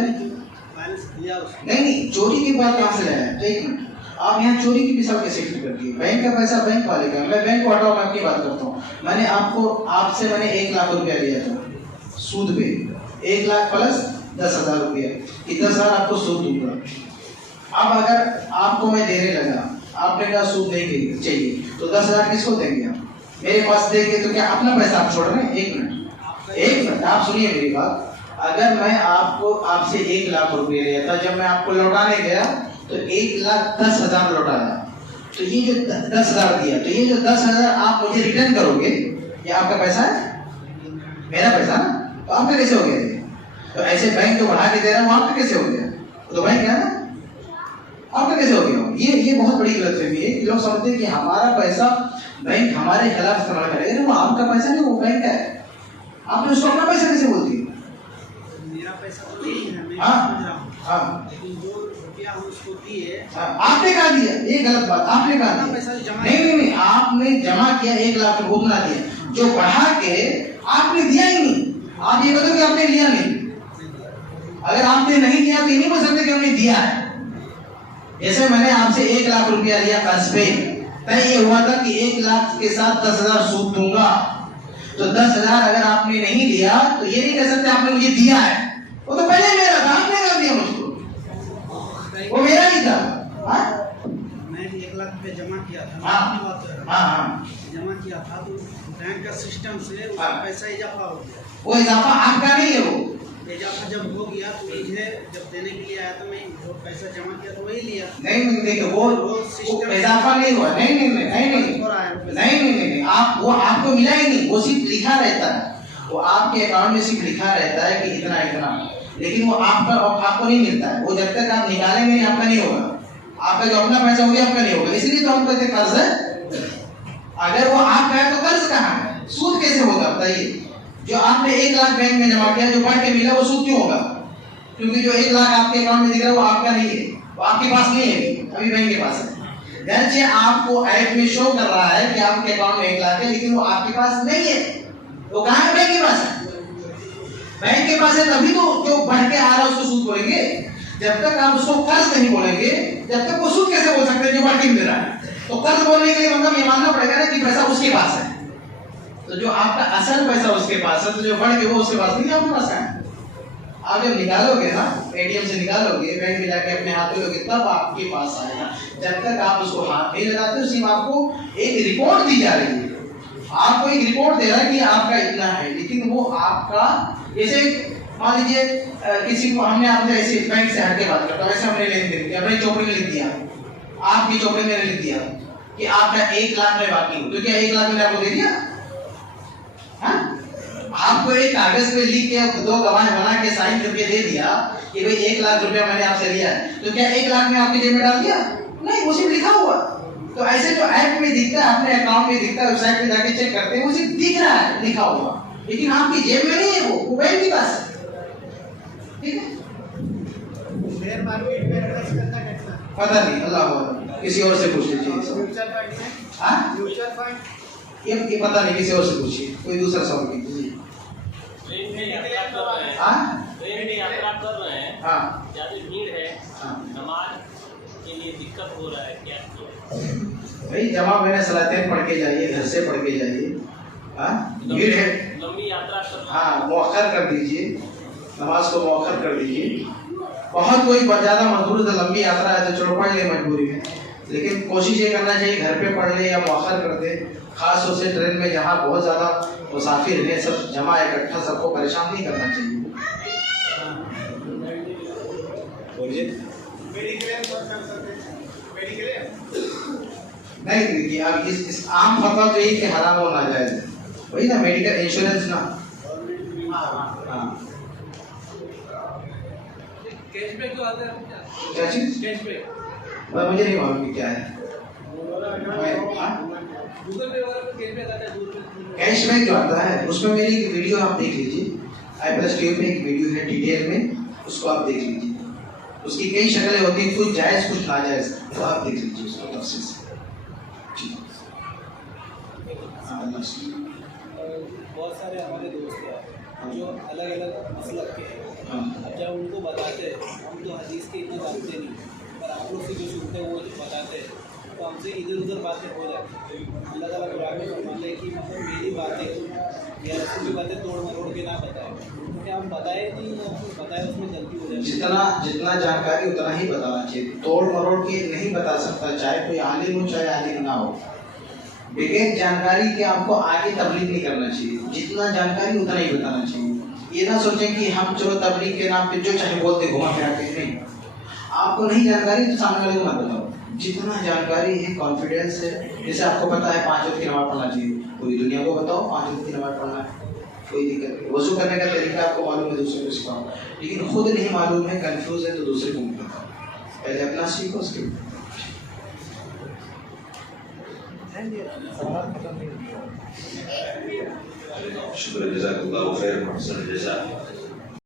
नहीं। चोरी की बात कहाँ से लाया है? एक मिनट, आप यहाँ चोरी की मिसाल कैसे फिट कर दी? बैंक का पैसा बैंक वाले का। मैं बैंक को हटाओ, मैं अपनी बात करता हूँ। मैंने आपसे 1 लाख रुपया लिया था सूद पे, 1 लाख प्लस 10,000 रुपया, 10,000 आपको सूद दूंगा। अब अगर आपको मैं देने लगा, आपने कहा सूद नहीं चाहिए, तो 10,000 किसको देंगे आप? मेरे पास देंगे तो क्या अपना पैसा आप छोड़ रहे हैं? एक मिनट आप सुनिए मेरी बात। अगर मैं आपसे 1 लाख रुपये लिया था, जब मैं आपको लौटाने गया तो 1,10,000 लौटाया, तो ये जो 10,000 दिया, तो ये जो 10,000 आप मुझे रिटर्न करोगे, ये आपका पैसा है, मेरा पैसा ना, तो आपका कैसे हो गया? तो ऐसे बैंक जो बढ़ा के दे रहा है वो आपका कैसे हो गया? तो बैंक क्या ना, आपका कैसे हो गया? ये बहुत बड़ी गलतफहमी है कि लोग समझते हैं कि हमारा पैसा बैंक हमारे खिलाफ इस्तेमाल करेगा। वो आपका पैसा नहीं, वो बैंक का है। आपने उसको अपना पैसा कैसे बोलती है? मेरा पैसा तो नहीं है, मैं हाँ, समझ रहा हूँ, हाँ, लेकिन जो रुपया हम उसको दिए, आपने कहा दिया, ये गलत बात, आपने कहा दिया। पैसा जमा नहीं, आपने जमा किया 1 लाख रुपये, उतना दिया, जो बढ़ा के आपने दिया ही नहीं। आप ये बताओ कि आपने लिया नहीं। अगर आपने नहीं लिया तो ये नहीं बोल सकते कि हमने दिया है। जैसे मैंने आपसे 1 लाख रुपया लिया कर्ज पे, तय ये हुआ था कि 1 लाख के साथ 10,000 सूद दूंगा, तो 10,000 अगर आपने नहीं लिया तो ये नहीं कह सकते आपने मुझे दिया है, वो तो पहले मेरा था, आपने कहा दिया मुझको, वो मेरा ही था। मैं 1 लाख रुपये जमा किया था, अपनी बात कर रहा हूं। हाँ, जमा किया था तो बैंक का सिस्टम से उसका पैसा इजाफा हो गया। वो इजाफा आपका नहीं है, वो इजाफा जब हो गया तो मुझे जब देने के लिए आया तो मैं जो पैसा जमा किया तो वही लिया। नहीं देखिए, वो इजाफा नहीं हुआ। नहीं, आपको मिला ही नहीं, वो सिर्फ लिखा रहता है, वो आपके अकाउंट में सिर्फ लिखा रहता है कि इतना इतना, लेकिन वो आपको नहीं मिलता है। वो जब तक आप निकालेंगे नहीं, आपका नहीं होगा। आपका जो अपना पैसा होगा आपका नहीं होगा, इसलिए तो हम कहते हैं कर्ज है। अगर वो आपका है तो कर्ज कहाँ है? सूद कैसे होगा बताइए? जो आपने 1 लाख बैंक में जमा किया, जो बढ़ के मिला, वो सूद क्यों होगा? क्योंकि जो 1 लाख आपके अकाउंट में दिख रहा है वो आपका नहीं है, वो आपके पास नहीं है, अभी बैंक के पास है। जैसे आपको ऐप में शो कर रहा है कि आपके अकाउंट में 1 लाख है, लेकिन वो आपके पास नहीं है। वो कहाँ है? बैंक के पास है। बैंक के पास है तभी तो जो बढ़ के आ रहा है उसको सूद बोलेंगे। जब तक आप उसको कर्ज नहीं बोलेंगे, जब तक वो सूद कैसे बोल सकते हैं जो बढ़ के मिल रहा है? तो कर्ज बोलने के लिए मतलब ये मानना पड़ेगा ना कि पैसा उसके पास है। तो जो आपका असल पैसा उसके पास है, तो जो बढ़ के वो उसके पास नहीं, आपके पास है। आप जब निकालोगे ना, एटीएम से निकालोगे, बैंक में जाके अपने हाथ में लोगे, तब आपके पास आएगा। जब तक आप उसको हाथ नहीं लगाते, उसी में आपको एक रिपोर्ट दी जा रही है। आपको एक रिपोर्ट दे रहा है कि आपका इतना है, लेकिन वो आपका, जैसे मान लीजिए किसी को हमने आपसे ऐसे बैंक से हटके बात करता हूँ, ऐसे हमने लेन देन किया, अपनी चौपड़ी में लिख दिया, आपकी चौपड़ी में लिख दिया कि आपका 1 लाख में बाकी हो, तो क्या 1 लाख मैंने आपको दे दिया? हाँ? आपको एक कागज पे लिख के 2 गवाह बना के साइन करके दे दिया कि भाई 1 लाख रुपया मैंने आपसे लिया है, तो क्या 1 लाख में आपकी जेब में डाल दिया? नहीं, वो सिर्फ लिखा हुआ। तो ऐसे जो ऐप में दिखता है, अपने अकाउंट में दिखता है, वेबसाइट पे जाके चेक करते हैं, वो सिर्फ दिख रहा है लिखा हुआ, लेकिन आपकी जेब में नहीं है, वो बैंक के पास है। ठीक है? शेयर मार्केट में इन्वेस्ट करना कैसा? पता नहीं, अल्लाह किसी और से पूछ लीजिए। म्यूचुअल फंड में? हाँ? म्यूचुअल फंड ये पता नहीं, किसी और से पूछिए, कोई दूसरा सवाल कीजिए। ट्रेन में यात्रा कर रहे हैं, हाँ? ट्रेन में यात्रा कर रहे हैं, हाँ, ज्यादा भीड़ है, हाँ। नमाज के लिए दिक्कत हो रहा है, क्या किया? भाई जमा मैंने सलातें पढ़ के जाइए, घर से पढ़ के जाइए। हाँ, भीड़ है, लंबी यात्रा कर रहे हैं। हाँ, मौखर कर दीजिए, नमाज को मौखर कर दीजिए। बहुत कोई ज़्यादा मजबूर तो लंबी यात्रा है तो चलो पढ़ ले मजबूरी में, लेकिन कोशिश ये करना चाहिए घर पे पढ़ ले या मौखर कर दे। खास तौर से ट्रेन में जहाँ बहुत ज़्यादा मुसाफिर हैं, सब जमा इकट्ठा, सबको परेशान नहीं करना चाहिए। नहीं देखिए, अब इस आम फतवा तो यही कि हराम और नाजायज है, वही ना, मेडिकल इंश्योरेंस ना। हाँ, कैशबैक जो आता है क्या चीज? कैशबैक मुझे नहीं मालूम कि क्या है। गूगल पे वगैरह पे कैशबैक आता है, कैशबैक जो आता है उसमें मेरी एक वीडियो आप देख लीजिए, iPlus ट्यूब में एक वीडियो है डिटेल में, उसको आप देख लीजिए। उसकी कई शक्लें होती हैं, कुछ जायज़ कुछ नाजायज़, तो आप देख लीजिए उसको तफसील से। बहुत सारे हमारे दोस्त हैं जो अलग अलग मसलब के हैं। अब जब उनको बताते हैं, हम तो हदीस के इतना जानते नहीं, पर आप लोग से जो सुनते हैं वो जो बताते हैं, तो हमसे इधर उधर बातें हो जाती हैं। अल्लाह ताला कुरान में फरमाता है कि मतलब मेरी बातें या रसूल की बातें तोड़ मरोड़ के ना बताए, क्योंकि हम बताए नहीं, बताए उसमें गलती हो जाती है। जितना जानकारी उतना ही बताना चाहिए, तोड़ मरोड़ के नहीं बता सकता, चाहे कोई आलिम हो चाहे आलिम ना हो। बगैर जानकारी के आपको आगे तबलीग नहीं करना चाहिए, जितना जानकारी उतना ही बताना चाहिए। ये ना सोचें कि हम चलो तबलीग के नाम पे जो चाहे बोलते घुमा फिरा के, नहीं। आपको नहीं जानकारी तो सामने वाले को मत बताओ। जितना जानकारी है, कॉन्फिडेंस है, जैसे आपको पता है 5 वक्त की नमाज पढ़ना चाहिए, पूरी दुनिया को बताओ 5 वक्त की नमाज पढ़ना है, कोई दिक्कत नहीं। वजू करने का तरीका आपको मालूम है, दूसरे को सिखाओ, लेकिन खुद नहीं मालूम है, कंफ्यूज है, तो दूसरे को बताओ। पहले अपना सीखो, उसके शुक्र जज़ाकल्लाहु खैर, मोहसिन जज़ा।